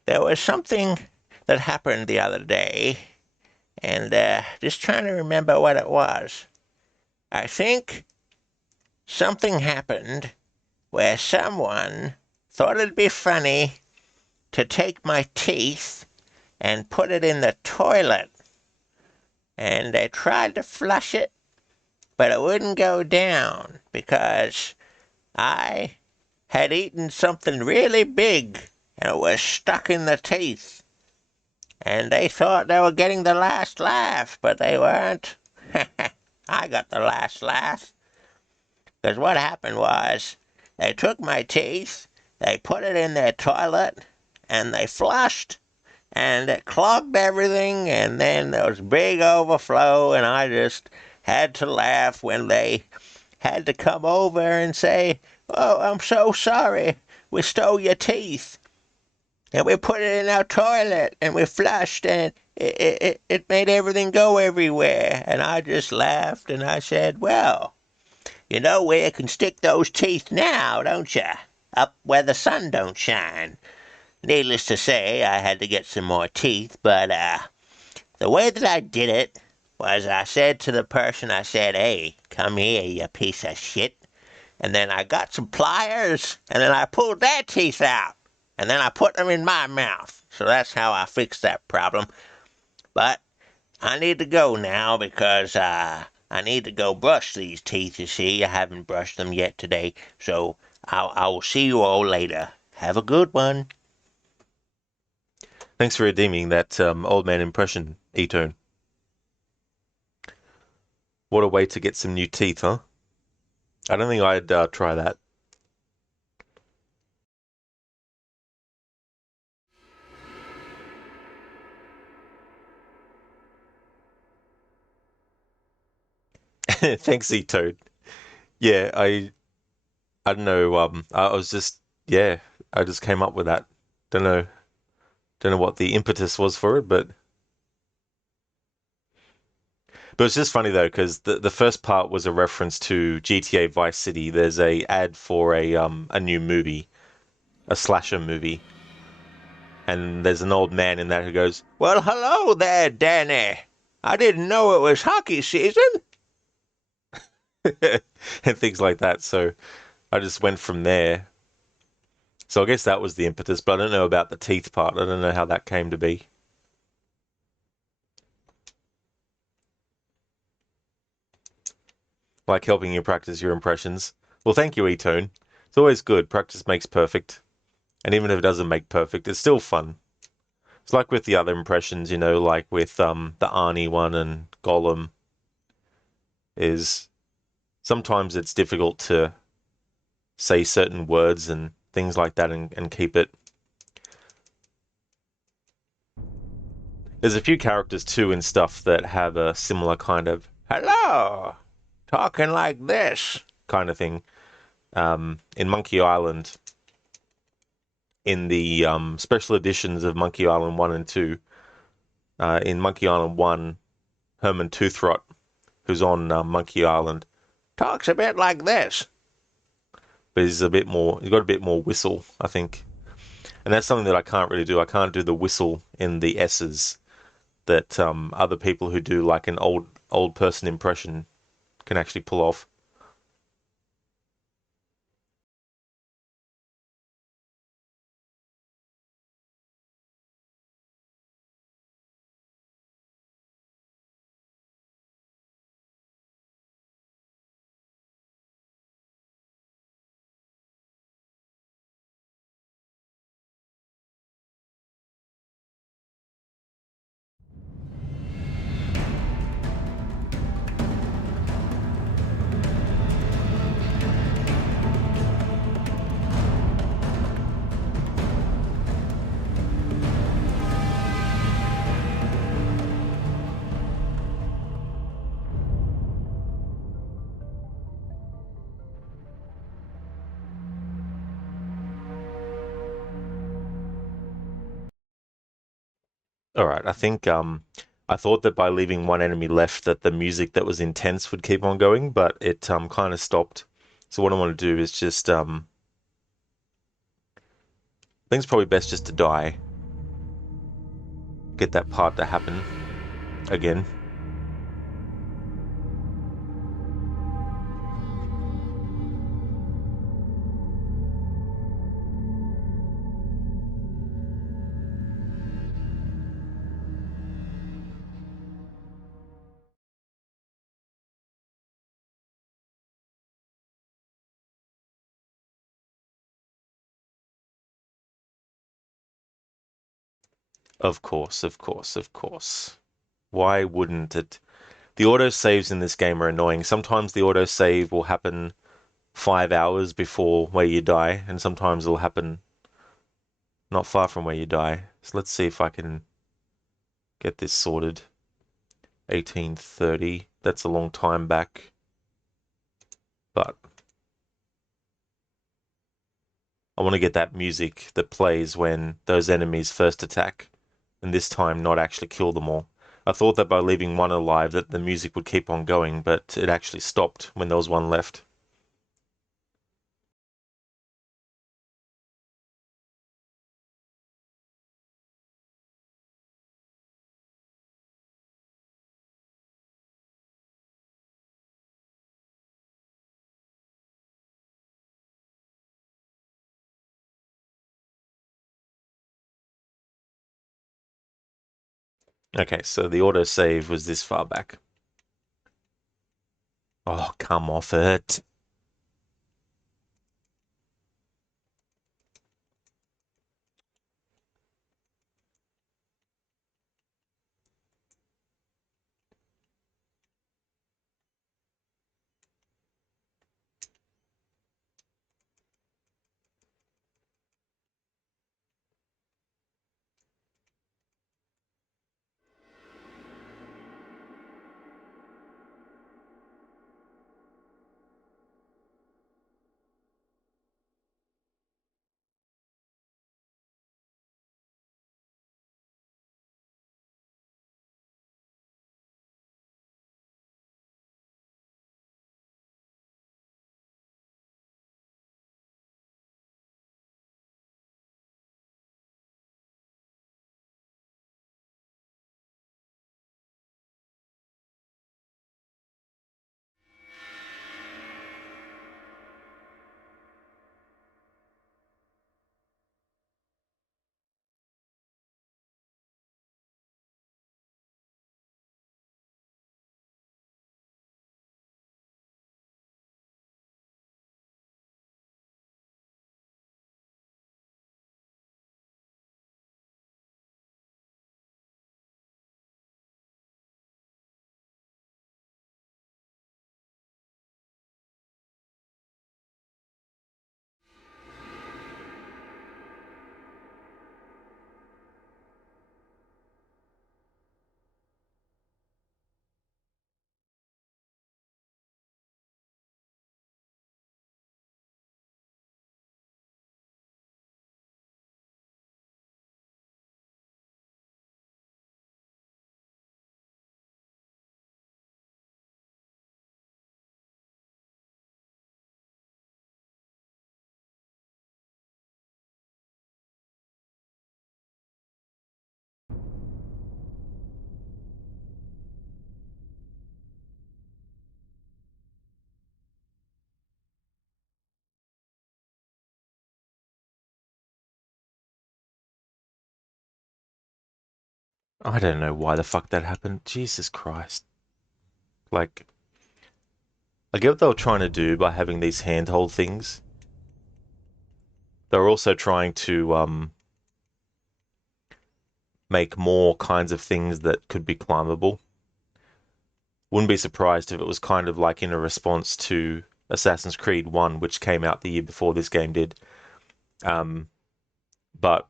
There was something that happened the other day, and just trying to remember what it was. I think something happened where someone thought it'd be funny to take my teeth and put it in the toilet. And they tried to flush it, but it wouldn't go down because I had eaten something really big and it was stuck in the teeth. And they thought they were getting the last laugh, but they weren't. I got the last laugh. Because what happened was, they took my teeth, they put it in their toilet, and they flushed, and it clogged everything, and then there was big overflow, and I just had to laugh when they had to come over and say, "Oh, I'm so sorry, we stole your teeth. And we put it in our toilet, and we flushed, and it made everything go everywhere." And I just laughed, and I said, "Well, you know where you can stick those teeth now, don't you? Up where the sun don't shine." Needless to say, I had to get some more teeth, but the way that I did it was I said to the person, I said, "Hey, come here, you piece of shit." And then I got some pliers, and then I pulled their teeth out. And then I put them in my mouth. So that's how I fixed that problem. But I need to go now because I need to go brush these teeth, you see. I haven't brushed them yet today, so I will see you all later. Have a good one. Thanks for redeeming that old man impression, E-Tone. What a way to get some new teeth, huh? I don't think I'd try that. Thanks, E-Tone. Yeah, I don't know. I was just yeah, I just came up with that. Don't know what the impetus was for it, but it's just funny though because the first part was a reference to GTA Vice City. There's a ad for a new movie, a slasher movie, and there's an old man in that who goes, Well, hello there, Danny. I didn't know it was hockey season. and things like that. So I just went from there. So I guess that was the impetus, but I don't know about the teeth part. I don't know how that came to be. Like helping you practice your impressions. Well, thank you, E-Tone. It's always good. Practice makes perfect. And even if it doesn't make perfect, it's still fun. It's like with the other impressions, like with the Arnie one and Gollum, is sometimes it's difficult to say certain words and things like that and keep it. There's a few characters too and stuff that have a similar kind of Hello. Talking like this. kind of thing. In Monkey Island, in the special editions of Monkey Island 1 and 2, in Monkey Island 1, Herman Toothrot, who's on Monkey Island, Talks a bit like this. but he's got a bit more whistle, I think. And that's something that I can't really do. I can't do the whistle in the S's that other people who do like an old person impression can actually pull off. All right, I think I thought that by leaving one enemy left that the music that was intense would keep on going, but it kind of stopped. So what I want to do is just I think it's probably best just to die. Get that part to happen again. Of course, of course, of course. Why wouldn't it? The auto saves in this game are annoying. Sometimes the auto save will happen 5 hours before where you die, and sometimes it'll happen not far from where you die. So let's see if I can get this sorted. 1830. That's a long time back. But I want to get that music that plays when those enemies first attack, and this time not actually kill them all. I thought that by leaving one alive that the music would keep on going, but it actually stopped when there was one left. Okay, so the autosave was this far back. Oh, come off it. I don't know why the fuck that happened. Jesus Christ. Like, I get what they were trying to do by having these handhold things. They were also trying to make more kinds of things that could be climbable. Wouldn't be surprised if it was kind of like in a response to Assassin's Creed 1, which came out the year before this game did. But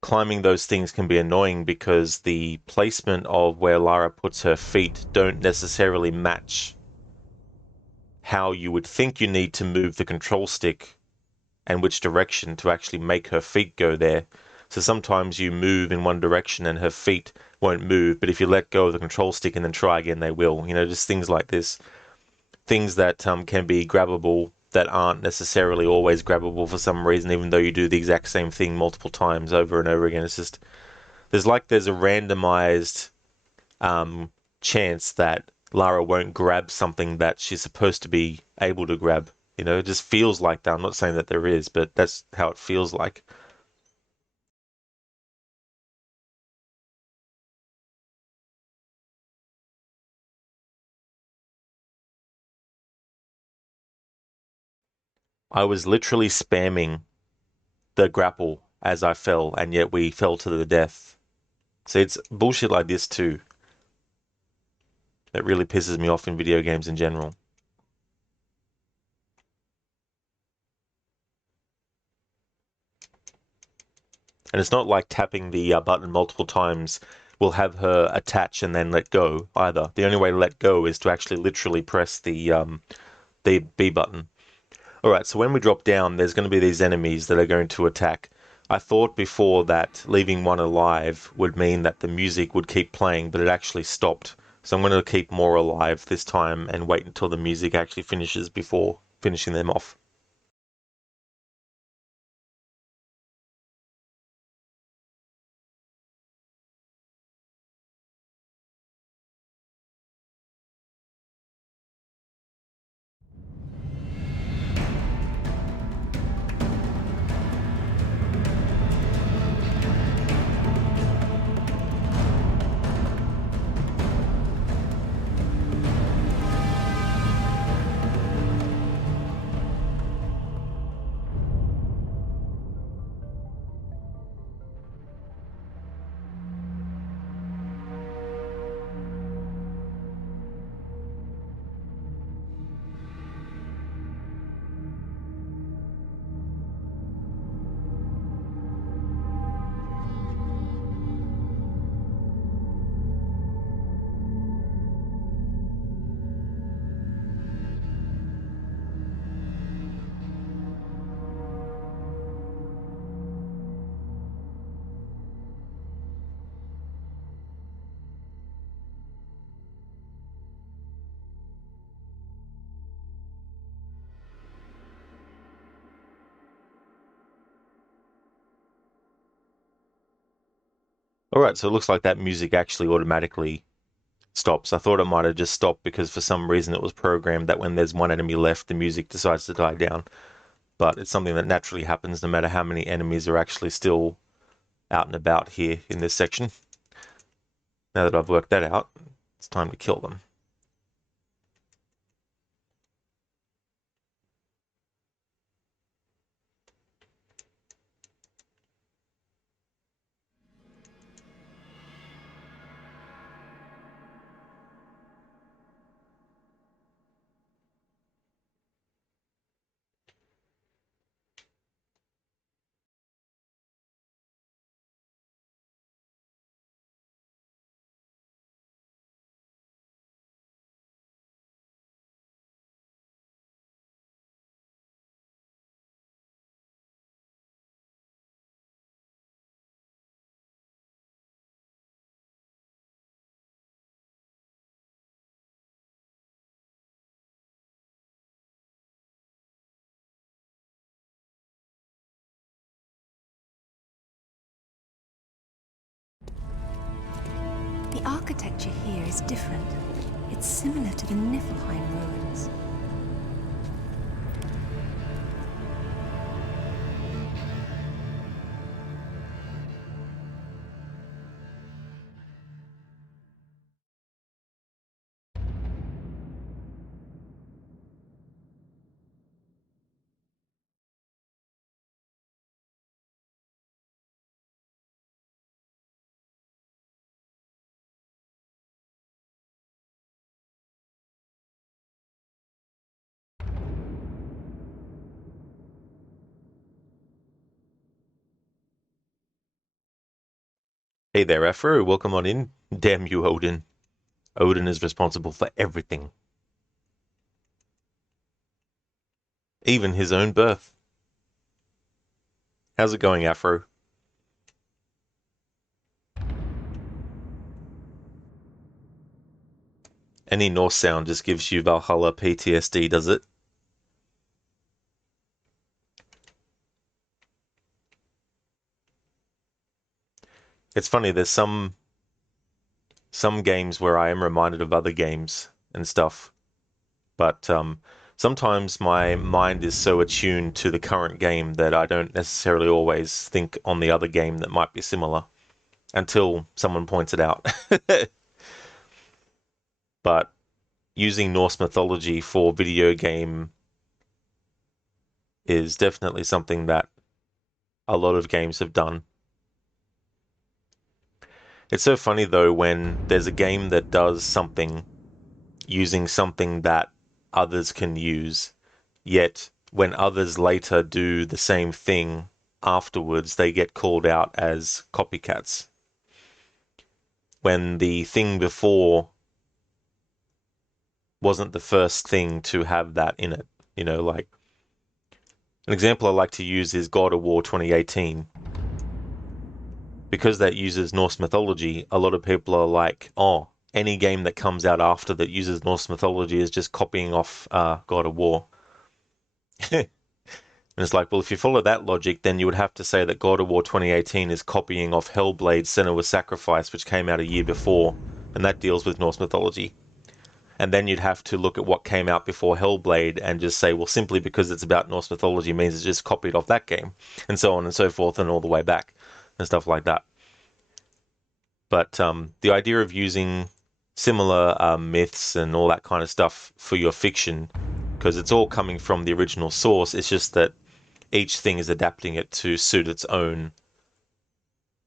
climbing those things can be annoying because the placement of where Lara puts her feet don't necessarily match how you would think you need to move the control stick and which direction to actually make her feet go there. So sometimes you move in one direction and her feet won't move, but if you let go of the control stick and then try again, they will. You know, just things like this. Things that can be grabbable that aren't necessarily always grabbable for some reason, even though you do the exact same thing multiple times over and over again. It's just, there's a randomized chance that Lara won't grab something that she's supposed to be able to grab. You know, it just feels like that. I'm not saying that there is, but that's how it feels like. I was literally spamming the grapple as I fell, and yet we fell to the death. So it's bullshit like this too that really pisses me off in video games in general. And it's not like tapping the button multiple times will have her attach and then let go either. The only way to let go is to actually literally press the B button. Alright, so when we drop down, there's going to be these enemies that are going to attack. I thought before that leaving one alive would mean that the music would keep playing, but it actually stopped. So I'm going to keep more alive this time and wait until the music actually finishes before finishing them off. Alright, so it looks like that music actually automatically stops. I thought it might have just stopped because for some reason it was programmed that when there's one enemy left, the music decides to die down. But it's something that naturally happens no matter how many enemies are actually still out and about here in this section. Now that I've worked that out, it's time to kill them. The architecture here is different. It's similar to the Niflheim ruins. Hey there, Afro. Welcome on in. Damn you, Odin. Odin is responsible for everything. Even his own birth. How's it going, Afro? Any Norse sound just gives you Valhalla PTSD, does it? It's funny, there's some games where I am reminded of other games and stuff, but sometimes my mind is so attuned to the current game that I don't necessarily always think on the other game that might be similar until someone points it out. But using Norse mythology for video game is definitely something that a lot of games have done. It's so funny though when there's a game that does something using something that others can use, yet when others later do the same thing afterwards, they get called out as copycats. When the thing before wasn't the first thing to have that in it. You know, like an example I like to use is God of War 2018. Because that uses Norse mythology, a lot of people are like, oh, any game that comes out after that uses Norse mythology is just copying off God of War. And it's like, well, if you follow that logic, then you would have to say that God of War 2018 is copying off Hellblade Senua's Sacrifice, which came out a year before, and that deals with Norse mythology. And then you'd have to look at what came out before Hellblade and just say, well, simply because it's about Norse mythology means it's just copied off that game, and so on and so forth, and all the way back, and stuff like that. But the idea of using similar myths and all that kind of stuff for your fiction, because it's all coming from the original source, it's just that each thing is adapting it to suit its own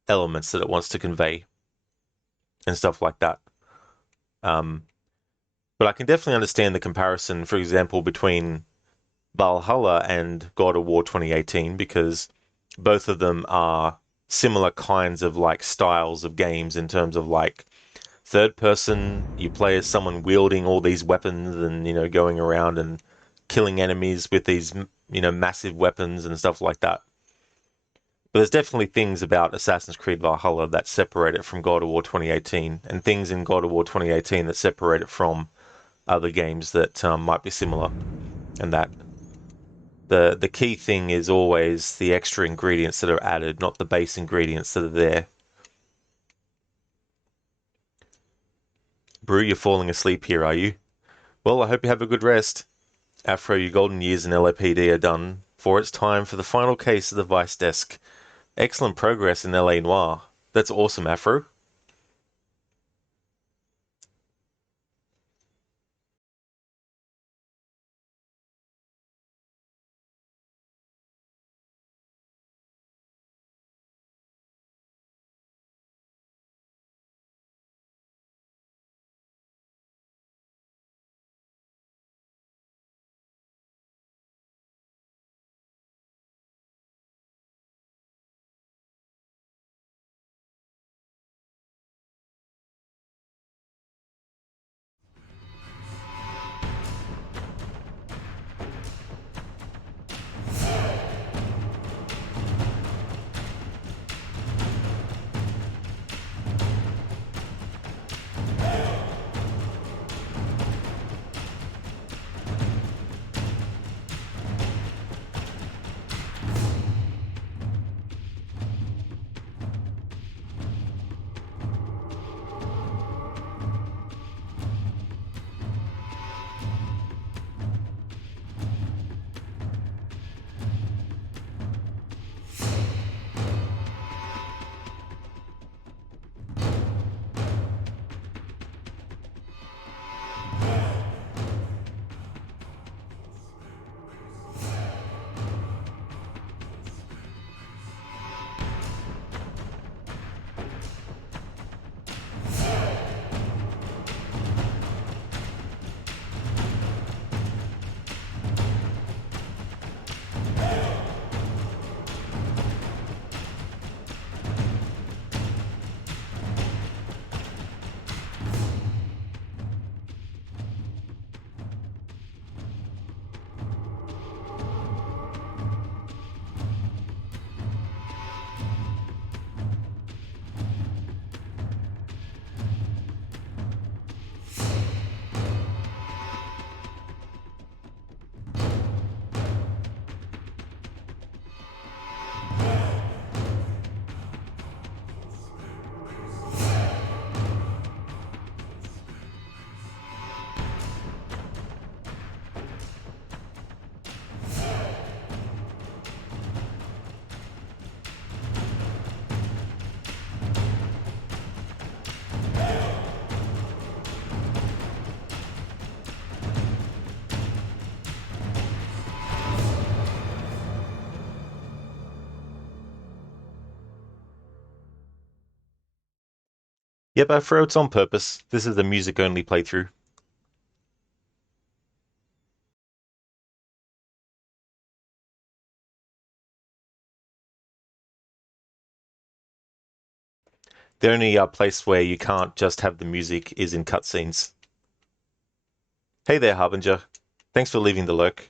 elements that it wants to convey and stuff like that. But I can definitely understand the comparison, for example, between Valhalla and God of War 2018, because both of them are similar kinds of like styles of games in terms of like third person, you play as someone wielding all these weapons and, you know, going around and killing enemies with these, you know, massive weapons and stuff like that. But there's definitely things about Assassin's Creed Valhalla that separate it from God of War 2018, and things in God of War 2018 that separate it from other games that might be similar. And that the key thing is always the extra ingredients that are added, not the base ingredients that are there. Brew, you're falling asleep here, are you? Well, I hope you have a good rest. Afro, your golden years in LAPD are done, for it's time for the final case of the Vice Desk. Excellent progress in LA Noire. That's awesome, Afro. Yep, Afro, it's on purpose. This is a music-only playthrough. The only place where you can't just have the music is in cutscenes. Hey there, Harbinger. Thanks for leaving the lurk.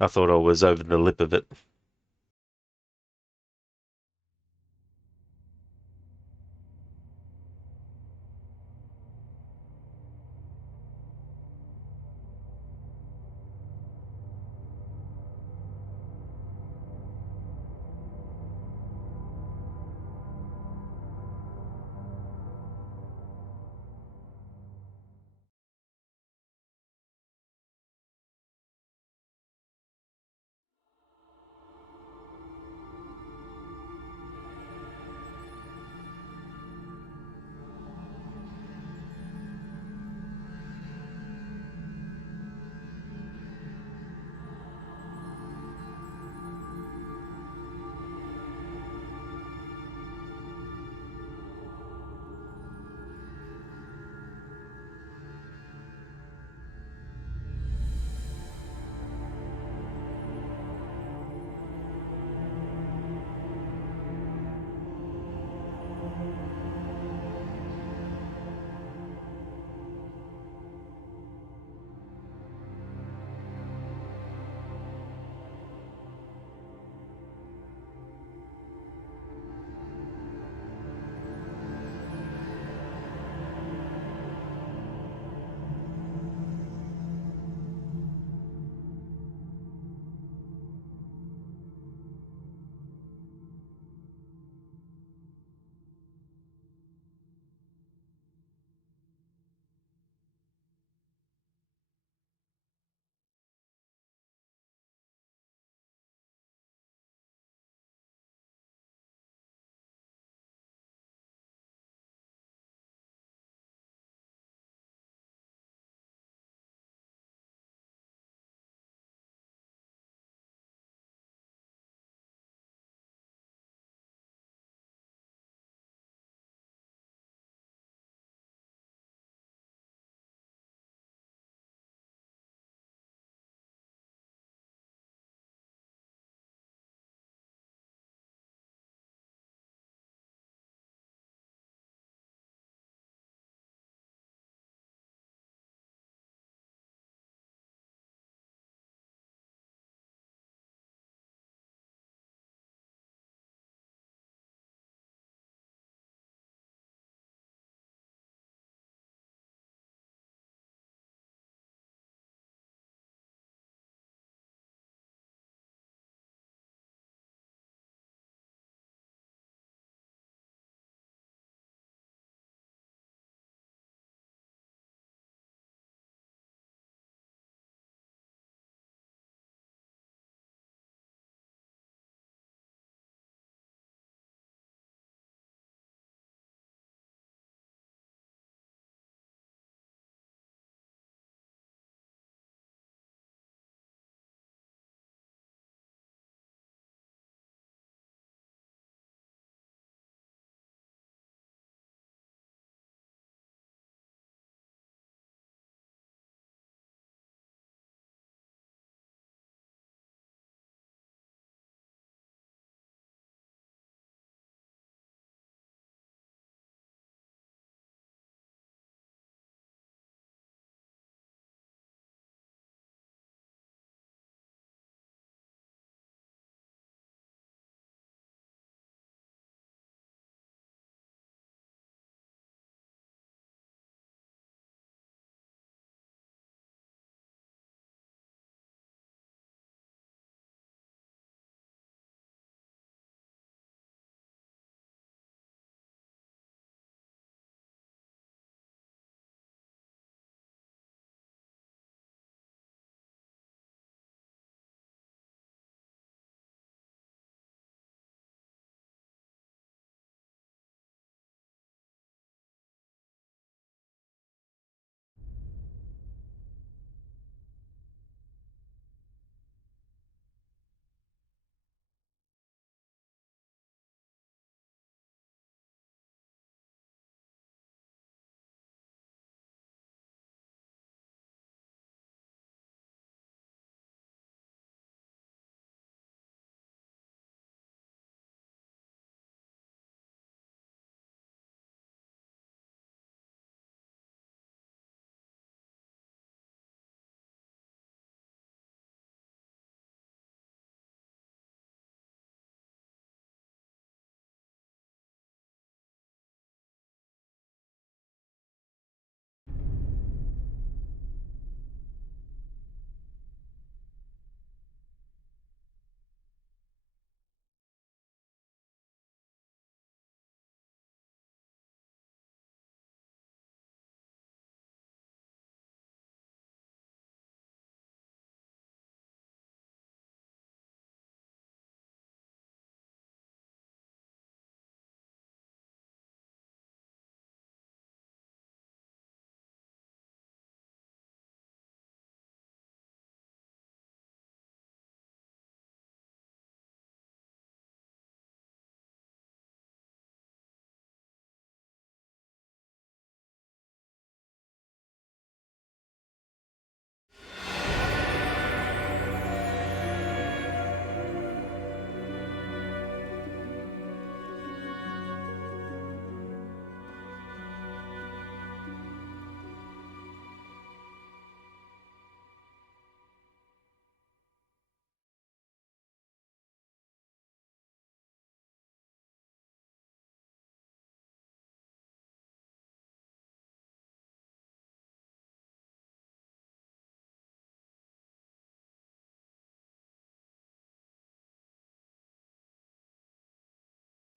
I thought I was over the lip of it.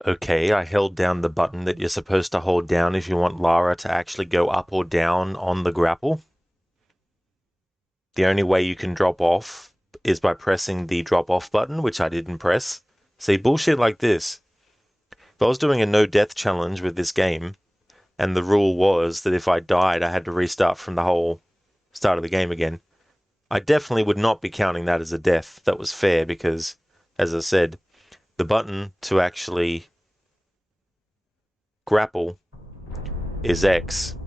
Okay, I held down the button that you're supposed to hold down if you want Lara to actually go up or down on the grapple. The only way you can drop off is by pressing the drop off button, which I didn't press. See, bullshit like this. If I was doing a no death challenge with this game, and the rule was that if I died, I had to restart from the whole start of the game again, I definitely would not be counting that as a death. That was fair because, as I said, the button to actually grapple is X.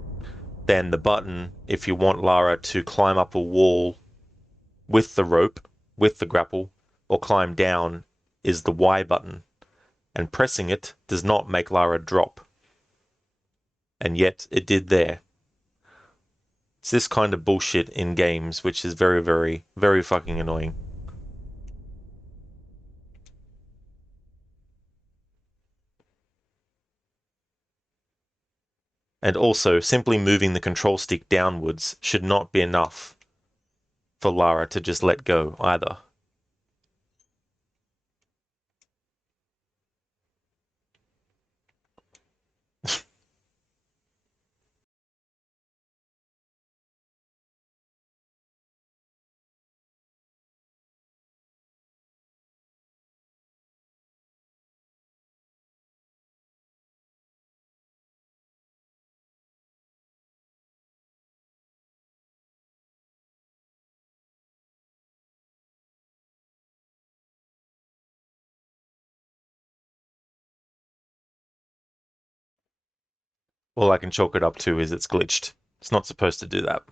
Then the button, if you want Lara to climb up a wall with the rope, with the grapple, or climb down, is the Y button. And pressing it does not make Lara drop. And yet it did there. It's this kind of bullshit in games, which is very, very, very fucking annoying. And also, simply moving the control stick downwards should not be enough for Lara to just let go either. All I can chalk it up to is it's glitched. It's not supposed to do that.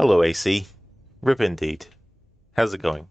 Hello, AC. Rip indeed. How's it going?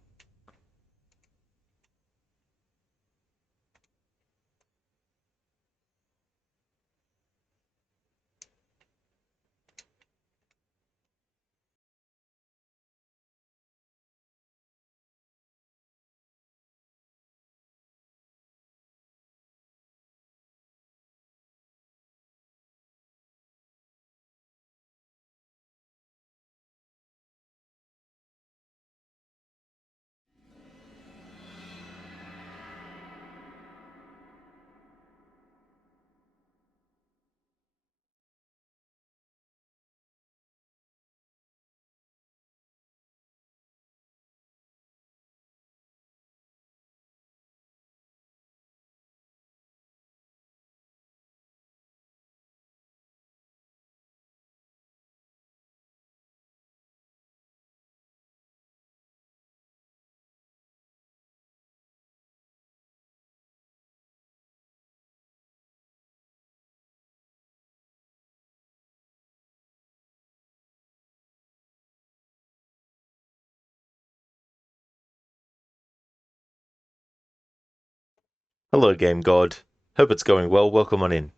Hello, Game God. Hope it's going well. Welcome on in.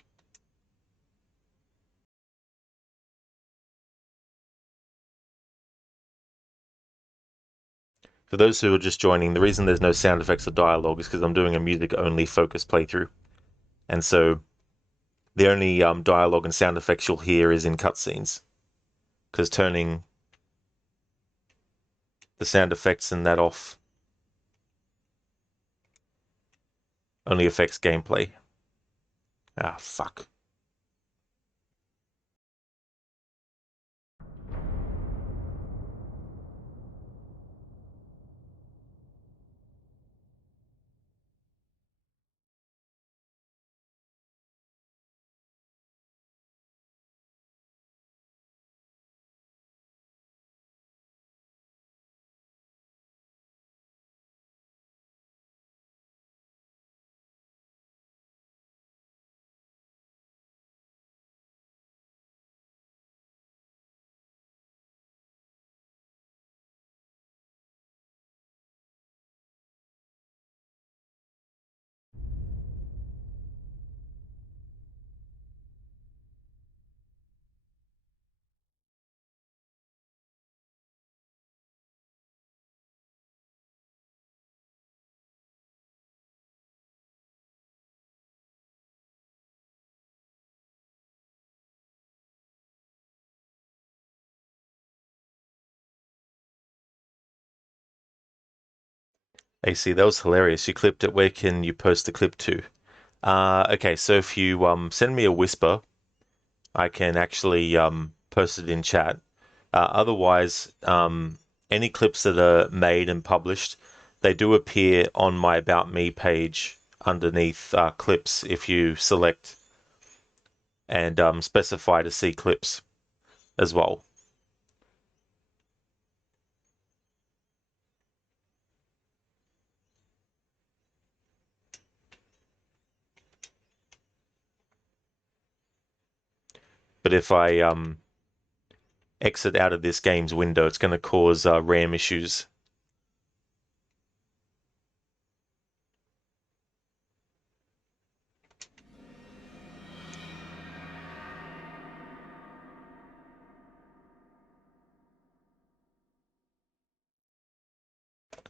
For those who are just joining, the reason there's no sound effects or dialogue is because I'm doing a music-only focus playthrough. And so the only dialogue and sound effects you'll hear is in cutscenes. Because turning the sound effects and that off only affects gameplay. Ah, fuck. AC, that was hilarious. You clipped it. Where can you post the clip to? Okay, so if you send me a whisper, I can actually post it in chat. Otherwise, any clips that are made and published, they do appear on my About Me page underneath clips if you select and specify to see clips as well. But if I exit out of this game's window, it's going to cause RAM issues.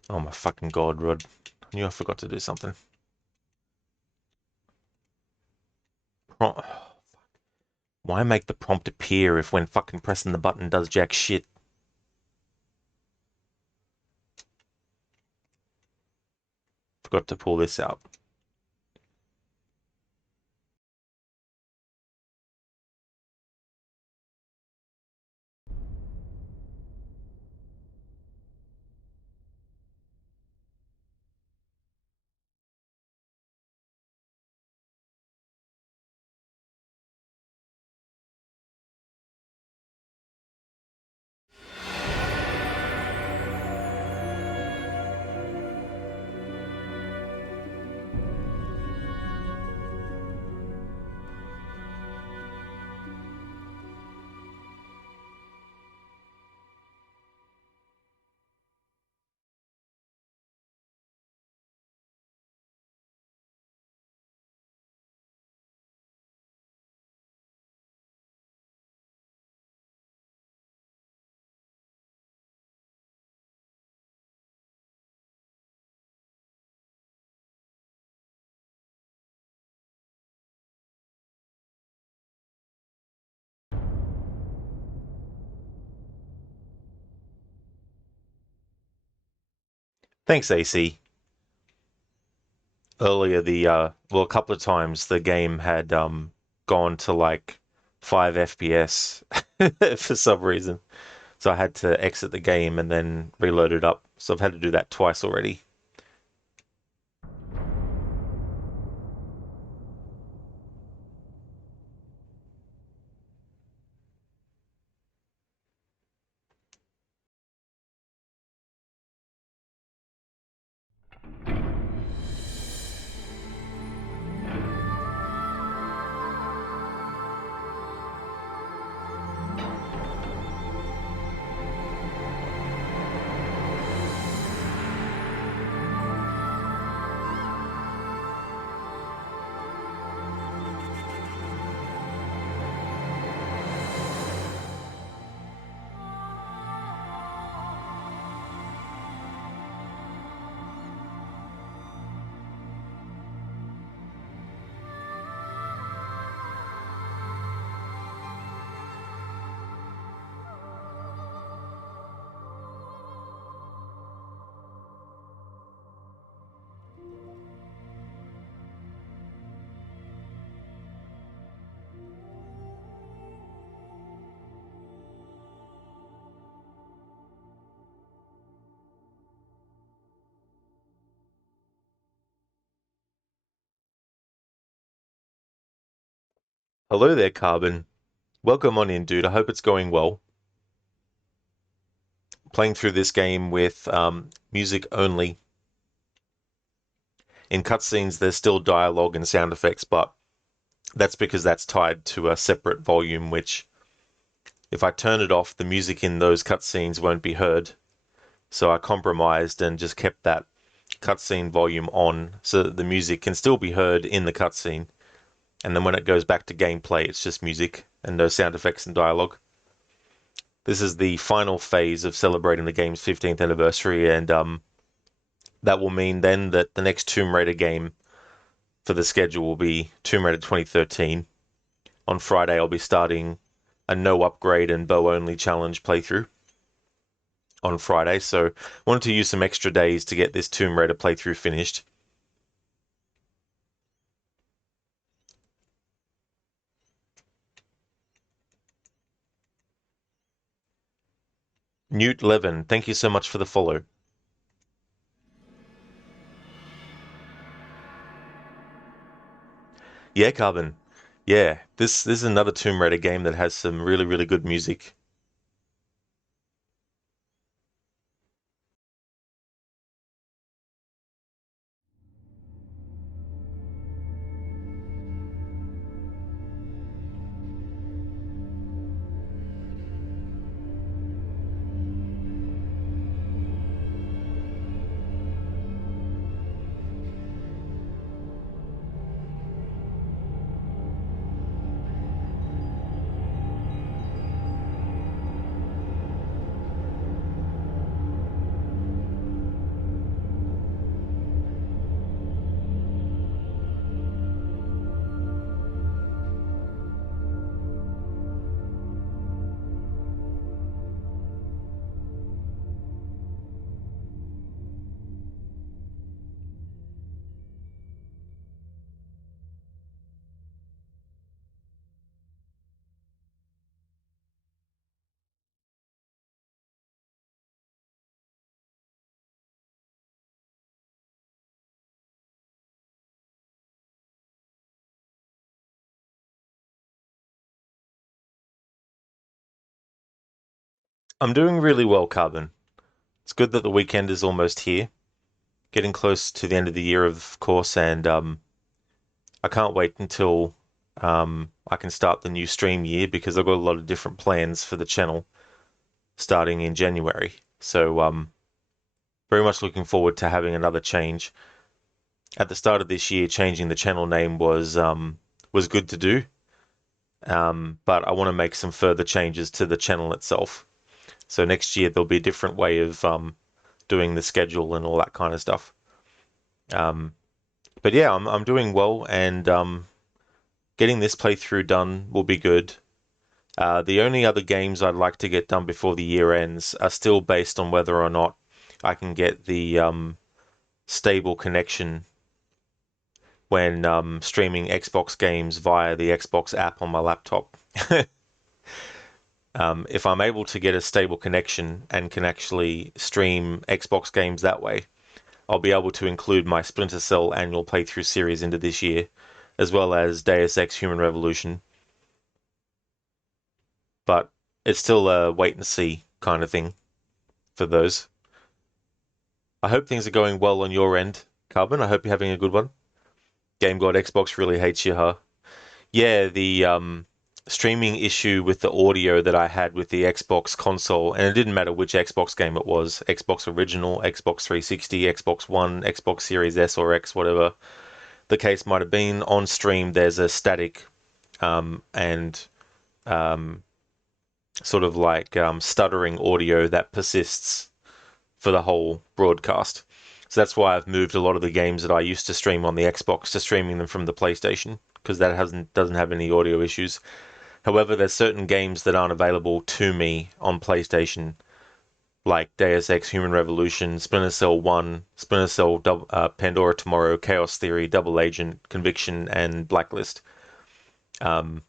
Oh my fucking god, Rod. I knew I forgot to do something. Why make the prompt appear if when fucking pressing the button does jack shit? Forgot to pull this out. Thanks, AC. Earlier, well, a couple of times the game had gone to like 5 FPS for some reason. So I had to exit the game and then reload it up. So I've had to do that twice already. Hello there, Carbon. Welcome on in, dude. I hope it's going well. Playing through this game with music only. In cutscenes, there's still dialogue and sound effects, but that's because that's tied to a separate volume, which if I turn it off, the music in those cutscenes won't be heard. So I compromised and just kept that cutscene volume on so that the music can still be heard in the cutscene. And then when it goes back to gameplay, it's just music and no sound effects and dialogue. This is the final phase of celebrating the game's 15th anniversary, and that will mean then that the next Tomb Raider game for the schedule will be Tomb Raider 2013. On Friday, I'll be starting a no upgrade and bow only challenge playthrough. on Friday, so wanted to use some extra days to get this Tomb Raider playthrough finished. Newt Levin, thank you so much for the follow. Yeah, Carbon. Yeah, this is another Tomb Raider game that has some really, really good music. I'm doing really well, Carbon. It's good that the weekend is almost here. Getting close to the end of the year, of course, and I can't wait until I can start the new stream year because I've got a lot of different plans for the channel starting in January. So very much looking forward to having another change. At the start of this year, changing the channel name was good to do, but I want to make some further changes to the channel itself. So next year there'll be a different way of doing the schedule and all that kind of stuff. But yeah, I'm doing well, and getting this playthrough done will be good. The only other games I'd like to get done before the year ends are still based on whether or not I can get the stable connection when streaming Xbox games via the Xbox app on my laptop. If I'm able to get a stable connection and can actually stream Xbox games that way, I'll be able to include my Splinter Cell annual playthrough series into this year, as well as Deus Ex Human Revolution. But it's still a wait and see kind of thing for those. I hope things are going well on your end, Carbon. I hope you're having a good one. Game God Xbox really hates you, huh? Yeah, the streaming issue with the audio that I had with the Xbox console, and it didn't matter which Xbox game it was, Xbox Original, Xbox 360, Xbox One, Xbox Series S or X, whatever the case might have been. On stream, there's a static and sort of like stuttering audio that persists for the whole broadcast. So that's why I've moved a lot of the games that I used to stream on the Xbox to streaming them from the PlayStation, because that doesn't have any audio issues. However, there's certain games that aren't available to me on PlayStation, like Deus Ex Human Revolution, Splinter Cell 1, Splinter Cell Pandora Tomorrow, Chaos Theory, Double Agent, Conviction, and Blacklist. And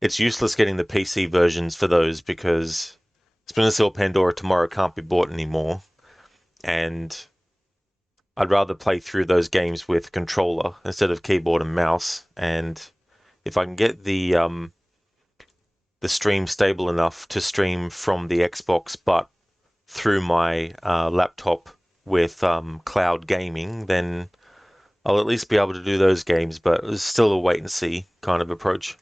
it's useless getting the PC versions for those because Splinter Cell Pandora Tomorrow can't be bought anymore. And I'd rather play through those games with controller instead of keyboard and mouse. And if I can get the stream stable enough to stream from the Xbox, but through my laptop with cloud gaming, then I'll at least be able to do those games. But it's still a wait and see kind of approach.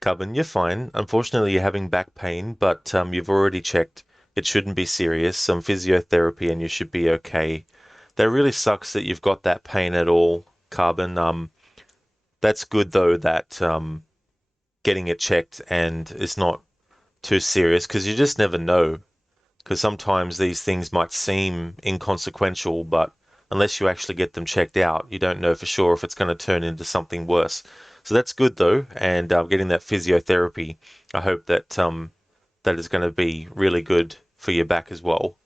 Coven, you're fine. Unfortunately, you're having back pain, but you've already checked. It shouldn't be serious. Some physiotherapy and you should be okay. That really sucks that you've got that pain at all, Carbon. That's good though that getting it checked and it's not too serious, because you just never know. Because sometimes these things might seem inconsequential, but unless you actually get them checked out, you don't know for sure if it's going to turn into something worse. So that's good though, and getting that physiotherapy, I hope that that is going to be really good for your back as well.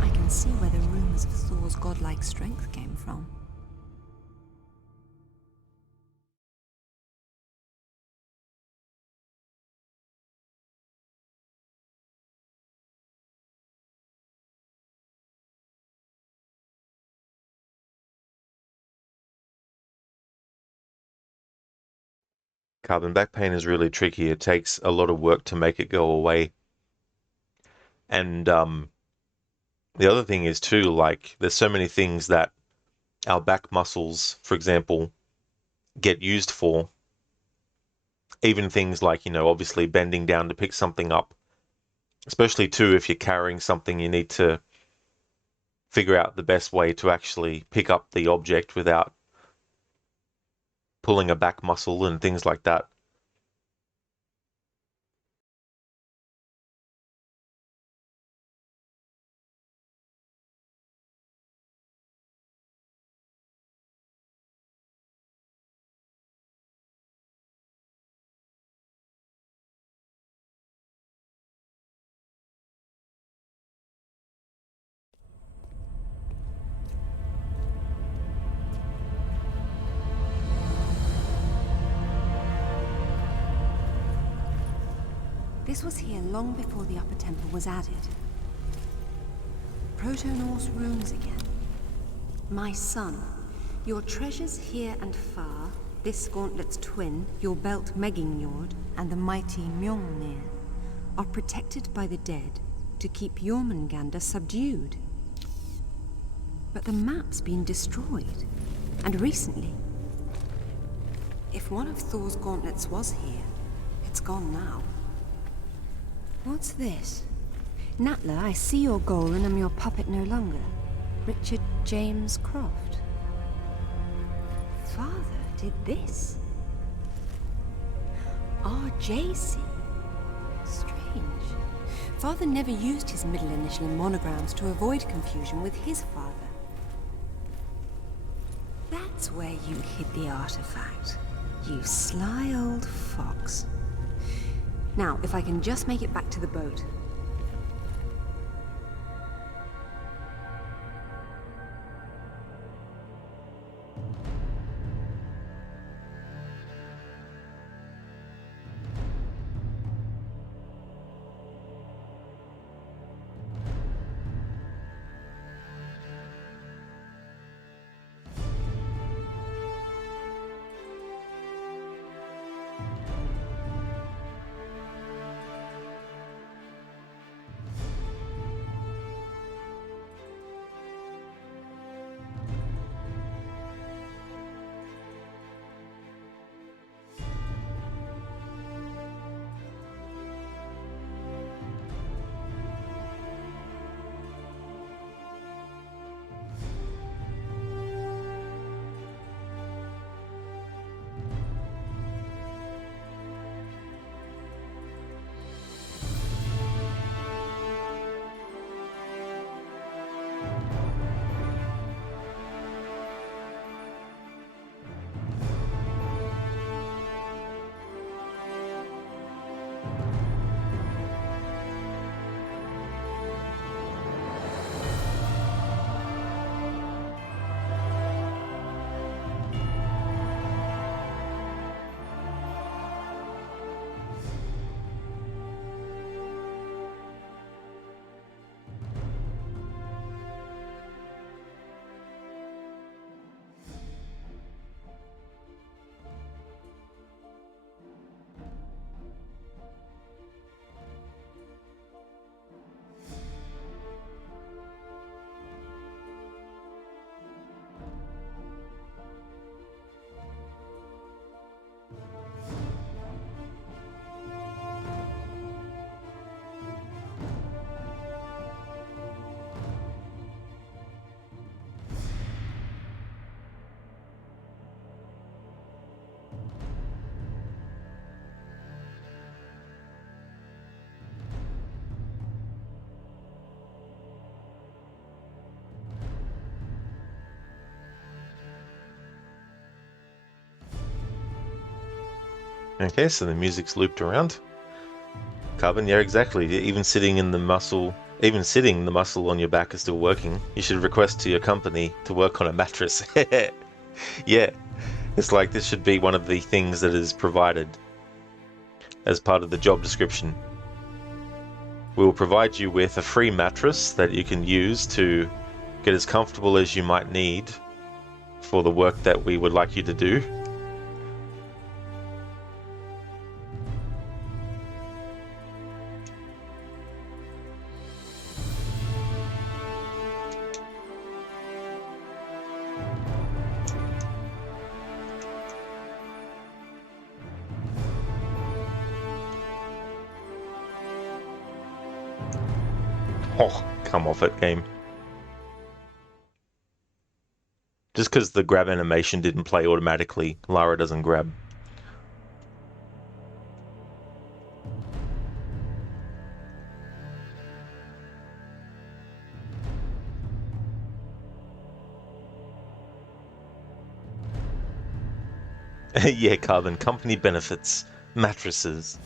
I can see where the rumors of Thor's godlike strength came from. Carbon back pain is really tricky. It takes a lot of work to make it go away. And the other thing is too, like, there's so many things that our back muscles, for example, get used for. Even things like, obviously bending down to pick something up. Especially too, if you're carrying something, you need to figure out the best way to actually pick up the object without pulling a back muscle and things like that. This was here long before the Upper Temple was added. Proto-Norse runes again. My son, your treasures here and far, this gauntlet's twin, your belt Megingjord, and the mighty Mjolnir, are protected by the dead to keep Jormungandr subdued. But the map's been destroyed, and recently. If one of Thor's gauntlets was here, it's gone now. What's this? Natla, I see your goal and am your puppet no longer. Richard James Croft. Father did this? RJC. Strange. Father never used his middle initial in monograms to avoid confusion with his father. That's where you hid the artifact. You sly old fox. Now, if I can just make it back to the boat. Okay, so the music's looped around. Carbon, yeah, exactly. Even sitting, the muscle on your back is still working. You should request to your company to work on a mattress. Yeah, it's like this should be one of the things that is provided as part of the job description. We will provide you with a free mattress that you can use to get as comfortable as you might need for the work that we would like you to do. Oh, come off it, game. Just because the grab animation didn't play automatically, Lara doesn't grab. Yeah, Carbon, company benefits. Mattresses.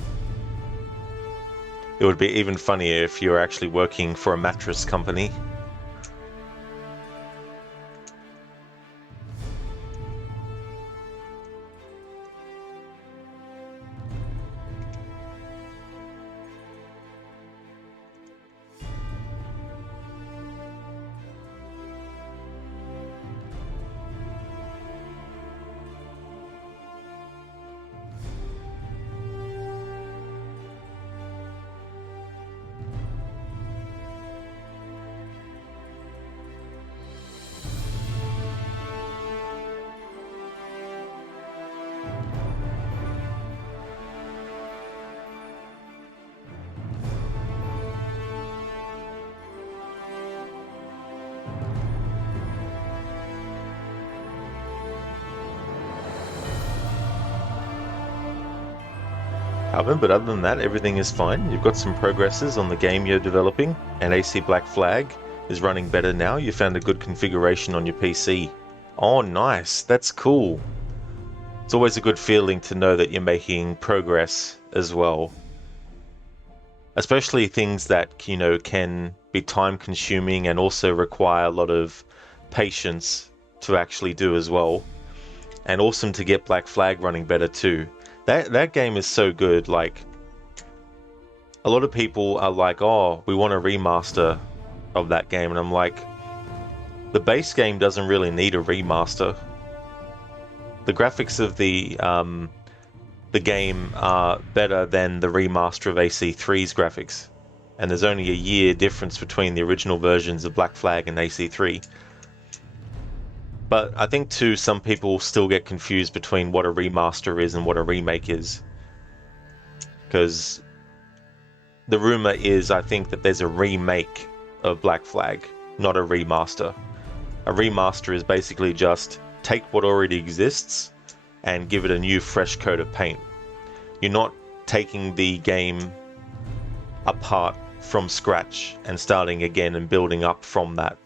It would be even funnier if you were actually working for a mattress company. Carbon, but other than that, everything is fine. You've got some progresses on the game you're developing, and AC Black Flag is running better now. You found a good configuration on your PC. Oh, nice. That's cool. It's always a good feeling to know that you're making progress as well. Especially things that, you know, can be time consuming and also require a lot of patience to actually do as well. And awesome to get Black Flag running better too. That game is so good. Like, a lot of people are like, oh, we want a remaster of that game, and I'm like, the base game doesn't really need a remaster. The graphics of the game are better than the remaster of AC3's graphics, and there's only a year difference between the original versions of Black Flag and AC3. But I think too, some people still get confused between what a remaster is and what a remake is, because the rumor is, I think, that there's a remake of Black Flag, not a remaster. A remaster is basically just take what already exists and give it a new fresh coat of paint. You're not taking the game apart from scratch and starting again and building up from that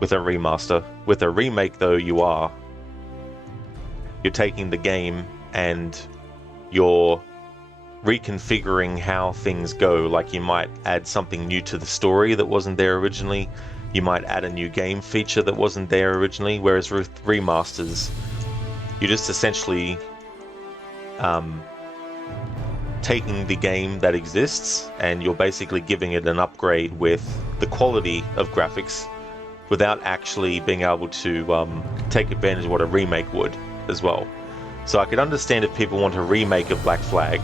with a remaster. With a remake, though, you are. You're taking the game and you're reconfiguring how things go. Like, you might add something new to the story that wasn't there originally. You might add a new game feature that wasn't there originally. Whereas with remasters, you're just essentially taking the game that exists and you're basically giving it an upgrade with the quality of graphics without actually being able to take advantage of what a remake would as well. So I could understand if people want a remake of Black Flag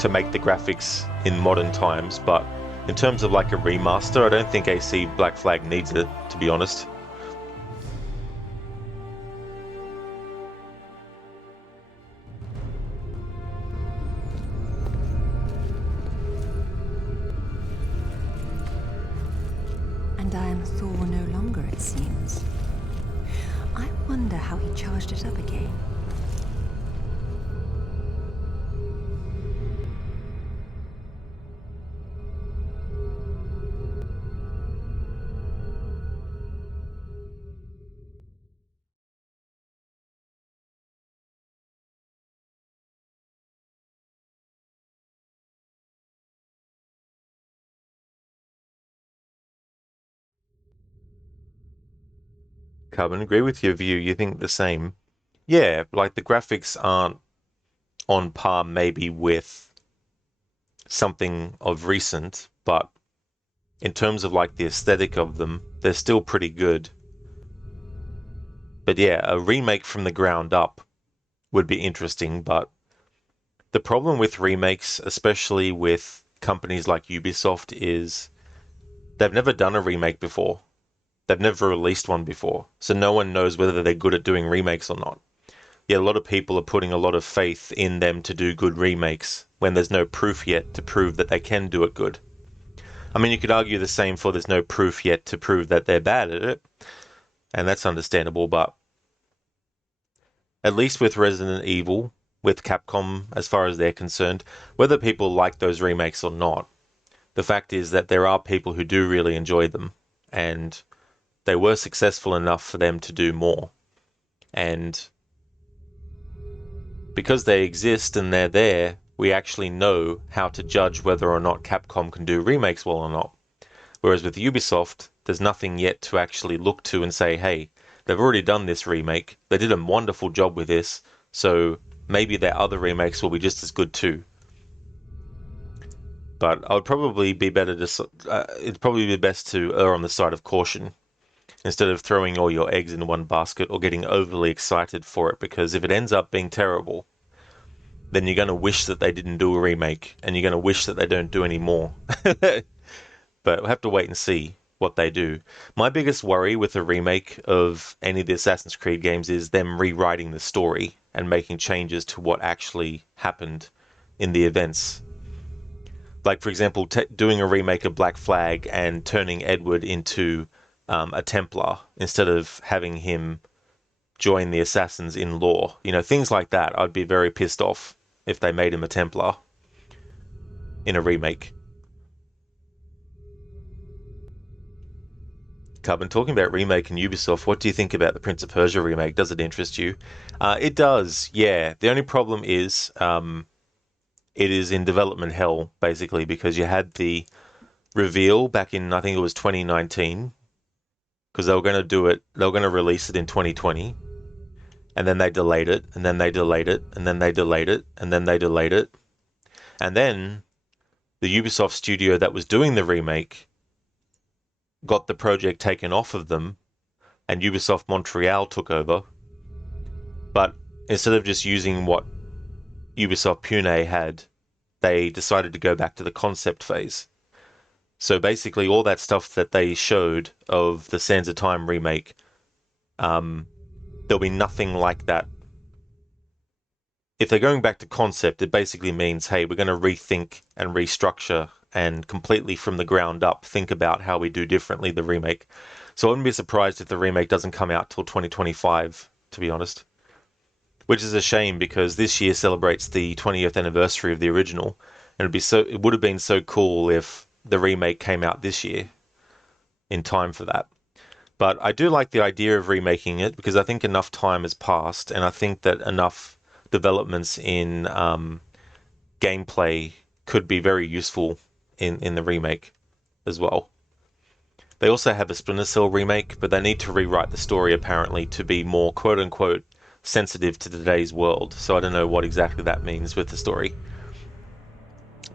to make the graphics in modern times, but in terms of like a remaster, I don't think AC Black Flag needs it, to be honest. And I am Thor no longer, it seems. I wonder how he charged it up again. Carbon. Agree with your view. You think the same. Yeah, like the graphics aren't on par maybe with something of recent, but in terms of like the aesthetic of them, they're still pretty good. But yeah, a remake from the ground up would be interesting, but the problem with remakes, especially with companies like Ubisoft, is they've never done a remake before. They've never released one before, so no one knows whether they're good at doing remakes or not. Yeah, a lot of people are putting a lot of faith in them to do good remakes when there's no proof yet to prove that they can do it good. I mean, you could argue the same for there's no proof yet to prove that they're bad at it, and that's understandable, but at least with Resident Evil, with Capcom, as far as they're concerned, whether people like those remakes or not, the fact is that there are people who do really enjoy them, and they were successful enough for them to do more. And because they exist and they're there, we actually know how to judge whether or not Capcom can do remakes well or not. Whereas with Ubisoft, there's nothing yet to actually look to and say, hey, they've already done this remake, they did a wonderful job with this, so maybe their other remakes will be just as good too. But I would probably be better to, it'd probably be best to err on the side of caution instead of throwing all your eggs in one basket or getting overly excited for it, because if it ends up being terrible, then you're going to wish that they didn't do a remake, and you're going to wish that they don't do any more. But we'll have to wait and see what they do. My biggest worry with a remake of any of the Assassin's Creed games is them rewriting the story and making changes to what actually happened in the events. Like, for example, doing a remake of Black Flag and turning Edward into a Templar instead of having him join the Assassins in law. You know, things like that. I'd be very pissed off if they made him a Templar in a remake. Carbon, talking about remake and Ubisoft, what do you think about the Prince of Persia remake? Does it interest you? It does, yeah. The only problem is it is in development hell, basically, because you had the reveal back in, I think it was 2019, because they were going to do it, they were going to release it in 2020, and then they delayed it, and then they delayed it, and then they delayed it, and then they delayed it. And then the Ubisoft studio that was doing the remake got the project taken off of them, and Ubisoft Montreal took over. But instead of just using what Ubisoft Pune had, they decided to go back to the concept phase. So basically all that stuff that they showed of the Sands of Time remake, there'll be nothing like that. If they're going back to concept, it basically means, hey, we're going to rethink and restructure and completely from the ground up think about how we do differently the remake. So I wouldn't be surprised if the remake doesn't come out till 2025, to be honest. Which is a shame, because this year celebrates the 20th anniversary of the original, and it would have been so cool if the remake came out this year in time for that. But I do like the idea of remaking it, because I think enough time has passed, and I think that enough developments in gameplay could be very useful in the remake as well. They also have a Splinter Cell remake, but they need to rewrite the story apparently to be more quote-unquote sensitive to today's world. So I don't know what exactly that means with the story.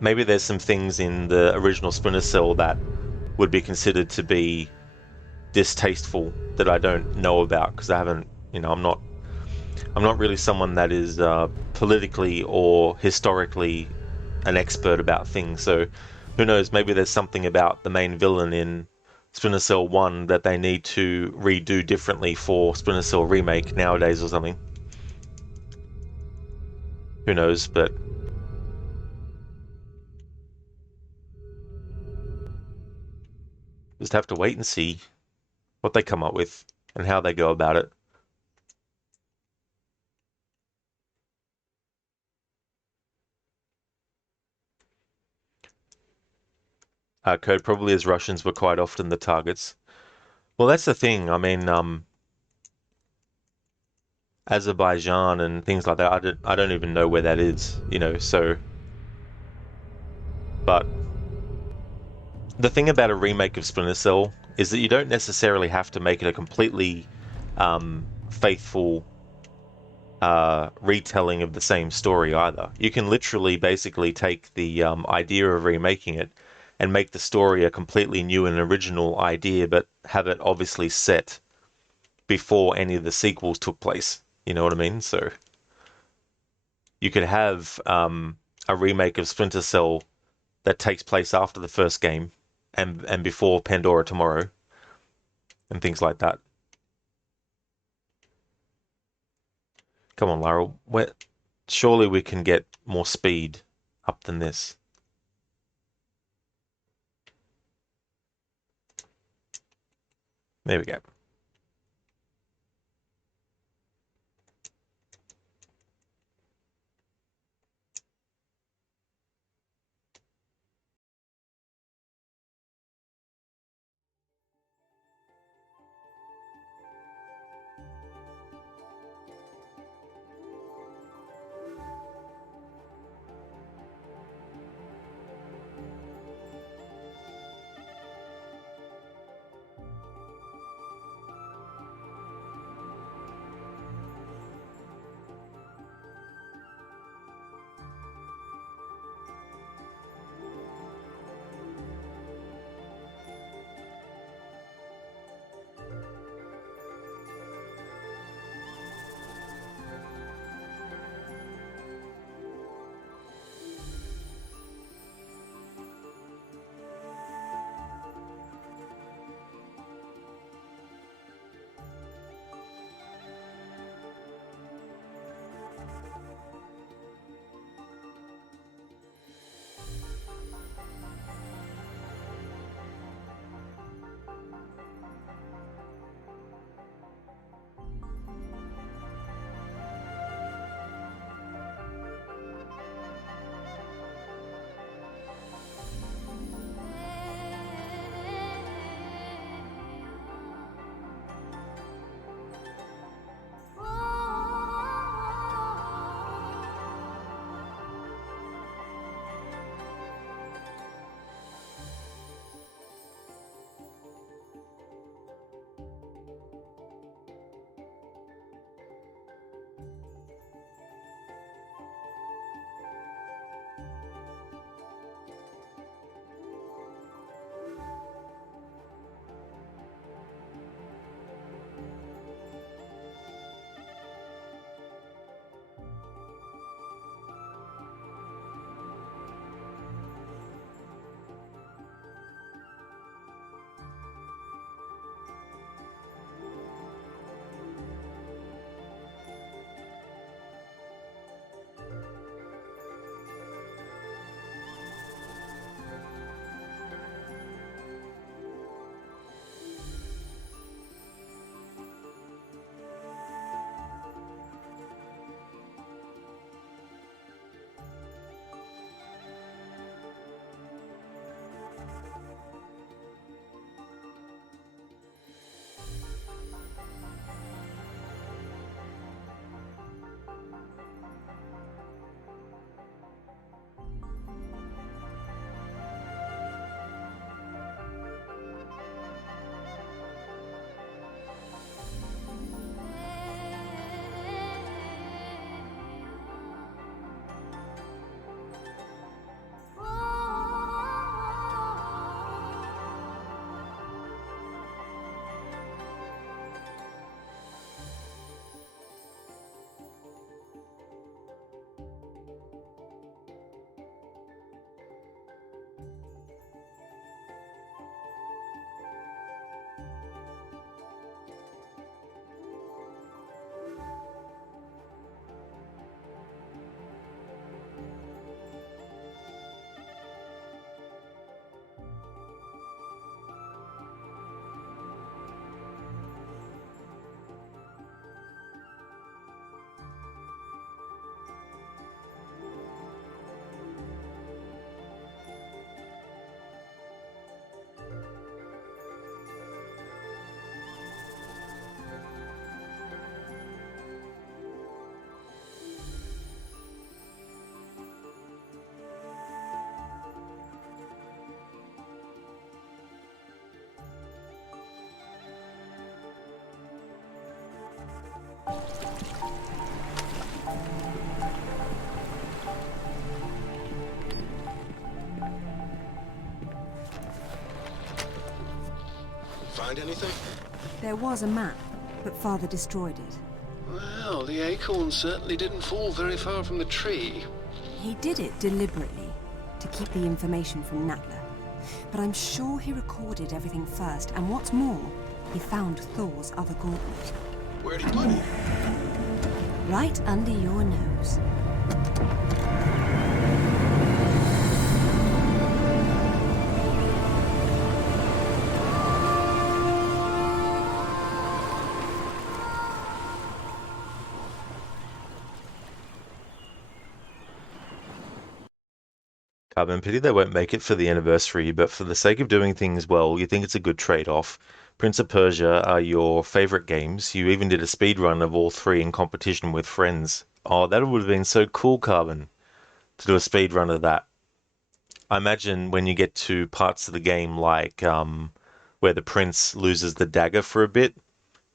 Maybe there's some things in the original Splinter Cell that would be considered to be distasteful that I don't know about, because I haven't, I'm not really someone that is politically or historically an expert about things. So who knows, maybe there's something about the main villain in Splinter Cell 1 that they need to redo differently for Splinter Cell Remake nowadays or something. Who knows, but just have to wait and see what they come up with and how they go about it. Code, probably as Russians were quite often the targets. Well, that's the thing. I mean, Azerbaijan and things like that, I don't even know where that is, so. But the thing about a remake of Splinter Cell is that you don't necessarily have to make it a completely faithful retelling of the same story either. You can literally basically take the idea of remaking it and make the story a completely new and original idea, but have it obviously set before any of the sequels took place. You know what I mean? So you could have a remake of Splinter Cell that takes place after the first game and before Pandora Tomorrow and things like that. Come on, Lara. Surely we can get more speed up than this. There we go. Find anything? There was a map, but Father destroyed it. Well, the acorn certainly didn't fall very far from the tree. He did it deliberately, to keep the information from Natla. But I'm sure he recorded everything first, and what's more, he found Thor's other gauntlet. Where'd he put it? Right under your nose. Carbon pity they won't make it for the anniversary, but for the sake of doing things well, you think it's a good trade-off. Prince of Persia are your favorite games. You even did a speed run of all three in competition with friends. Oh, that would have been so cool, Carbon, to do a speed run of that. I imagine when you get to parts of the game like where the prince loses the dagger for a bit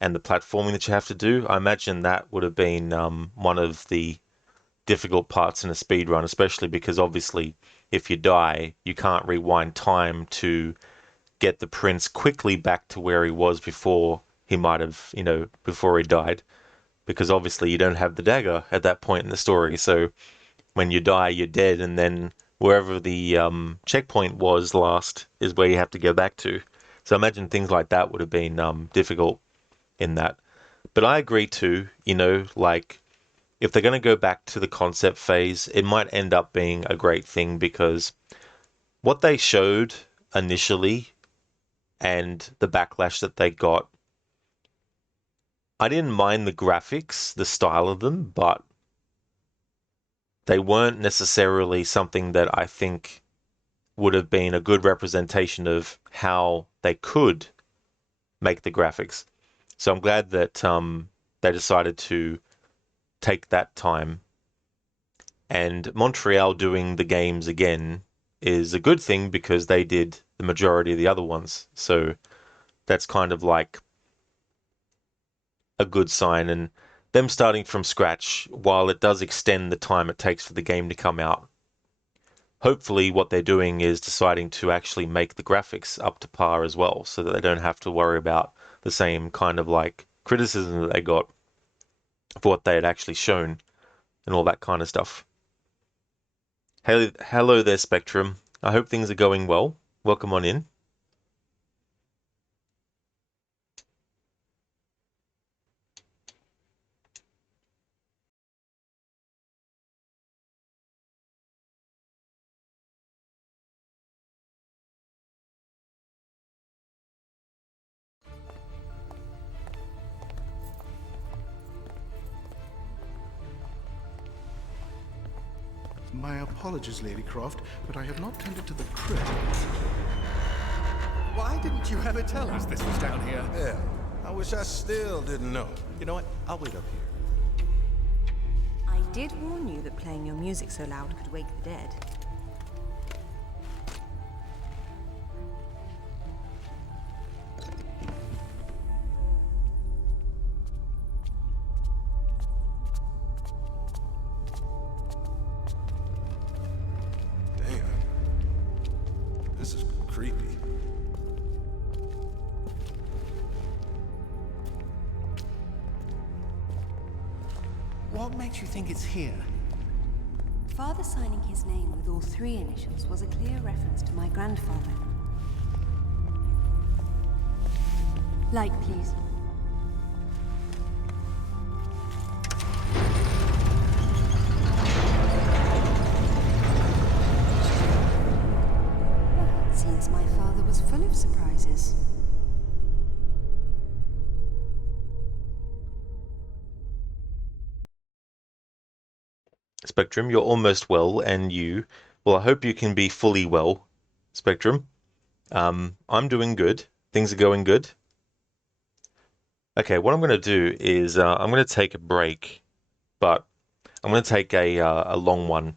and the platforming that you have to do, I imagine that would have been one of the difficult parts in a speed run, especially because obviously if you die, you can't rewind time to get the prince quickly back to where he was before he might have, before he died, because obviously you don't have the dagger at that point in the story. So when you die, you're dead, and then wherever the checkpoint was last is where you have to go back to. So I imagine things like that would have been difficult in that. But I agree too, like if they're going to go back to the concept phase, it might end up being a great thing because what they showed initially and the backlash that they got, I didn't mind the graphics, the style of them, but they weren't necessarily something that I think would have been a good representation of how they could make the graphics. So I'm glad that they decided to take that time. And Montreal doing the games again is a good thing because they did the majority of the other ones. So that's kind of like a good sign. And them starting from scratch, while it does extend the time it takes for the game to come out, hopefully what they're doing is deciding to actually make the graphics up to par as well, so that they don't have to worry about the same kind of like criticism that they got for what they had actually shown and all that kind of stuff. Hey, hello there, Spectrum. I hope things are going well. Welcome on in. My apologies, Lady Croft, but I have not tended to the crypt. Why didn't you ever tell us this was down here? Yeah, I wish I still didn't know. You know what? I'll wait up here. I did warn you that playing your music so loud could wake the dead. Damn. This is creepy. What makes you think it's here? Father signing his name with all three initials was a clear reference to my grandfather. Light, please. Well, it seems my father was full of surprises. Spectrum, you're almost well, and well, I hope you can be fully well, Spectrum. I'm doing good. Things are going good. Okay, what I'm going to do is I'm going to take a break, but I'm going to take a long one.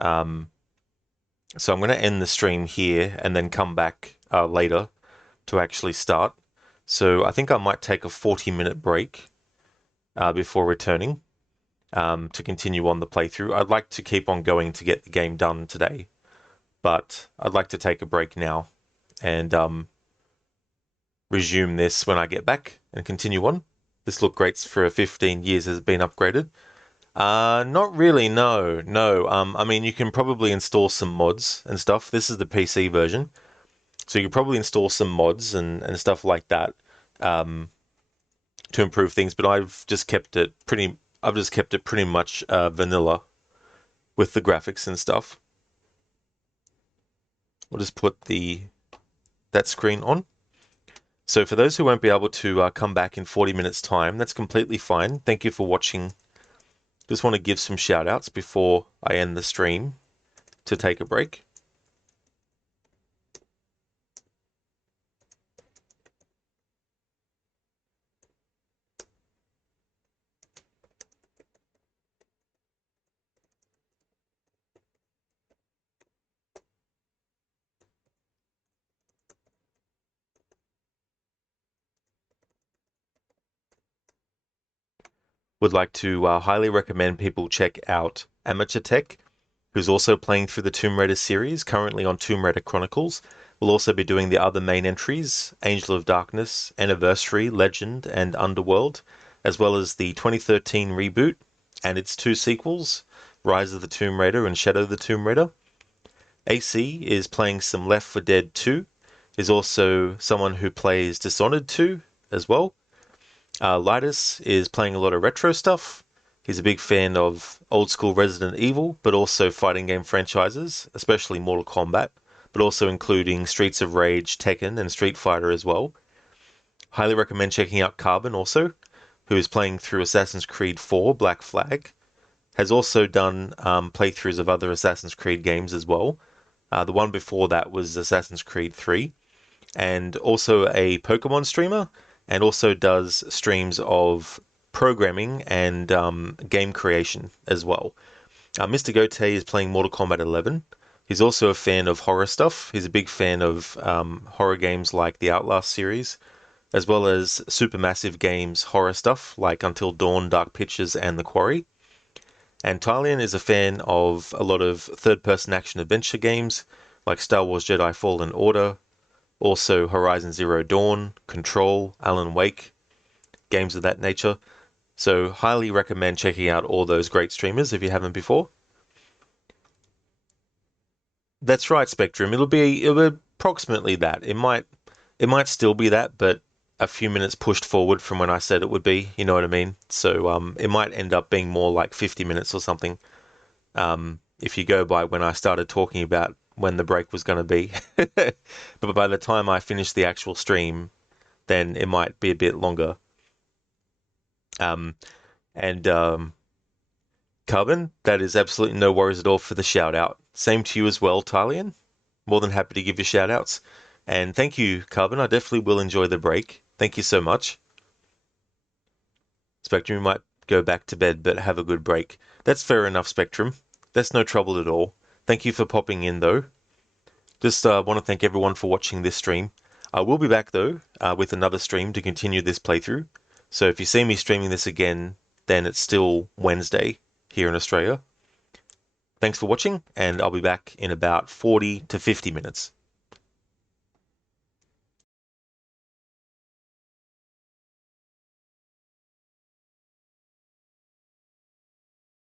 So I'm going to end the stream here and then come back later to actually start. So I think I might take a 40-minute break. before returning to continue on the playthrough. I'd like to keep on going to get the game done today, but I'd like to take a break now and resume this when I get back and continue on. This looked great for 15 years, has been upgraded. Not really, no. I mean, you can probably install some mods and stuff. This is the PC version, so you can probably install some mods and stuff like that to improve things. But I've just kept it pretty much vanilla with the graphics and stuff. We'll just put that screen on. So for those who won't be able to come back in 40 minutes time, that's completely fine. Thank you for watching. Just want to give some shout outs before I end the stream to take a break. Would like to highly recommend people check out Amateur Tech, who's also playing through the Tomb Raider series, currently on Tomb Raider Chronicles. We'll also be doing the other main entries, Angel of Darkness, Anniversary, Legend, and Underworld, as well as the 2013 reboot and its 2 sequels, Rise of the Tomb Raider and Shadow of the Tomb Raider. AC is playing some Left 4 Dead 2, is also someone who plays Dishonored 2 as well. Lidus is playing a lot of retro stuff. He's a big fan of old school Resident Evil, but also fighting game franchises, especially Mortal Kombat, but also including Streets of Rage, Tekken, and Street Fighter as well. Highly recommend checking out Carbon also, who is playing through Assassin's Creed 4 Black Flag. Has also done playthroughs of other Assassin's Creed games as well. The one before that was Assassin's Creed 3. And also a Pokemon streamer, and also does streams of programming and game creation as well. Mr. Gote is playing Mortal Kombat 11. He's also a fan of horror stuff. He's a big fan of horror games like the Outlast series, as well as Supermassive Games horror stuff like Until Dawn, Dark Pictures, and The Quarry. And Tylian is a fan of a lot of third-person action-adventure games like Star Wars Jedi Fallen Order, also Horizon Zero Dawn, Control, Alan Wake, games of that nature. So highly recommend checking out all those great streamers if you haven't before. That's right, Spectrum. It'll be approximately that. It might still be that, but a few minutes pushed forward from when I said it would be. You know what I mean? So it might end up being more like 50 minutes or something. If you go by when I started talking about when the break was going to be. But by the time I finish the actual stream, then it might be a bit longer. Carbon, that is absolutely no worries at all for the shout out. Same to you as well, Tylian. More than happy to give you shout outs. And thank you, Carbon. I definitely will enjoy the break. Thank you so much. Spectrum, you might go back to bed, but have a good break. That's fair enough, Spectrum. That's no trouble at all. Thank you for popping in, though. Just want to thank everyone for watching this stream. I will be back, though, with another stream to continue this playthrough. So if you see me streaming this again, then it's still Wednesday here in Australia. Thanks for watching, and I'll be back in about 40 to 50 minutes.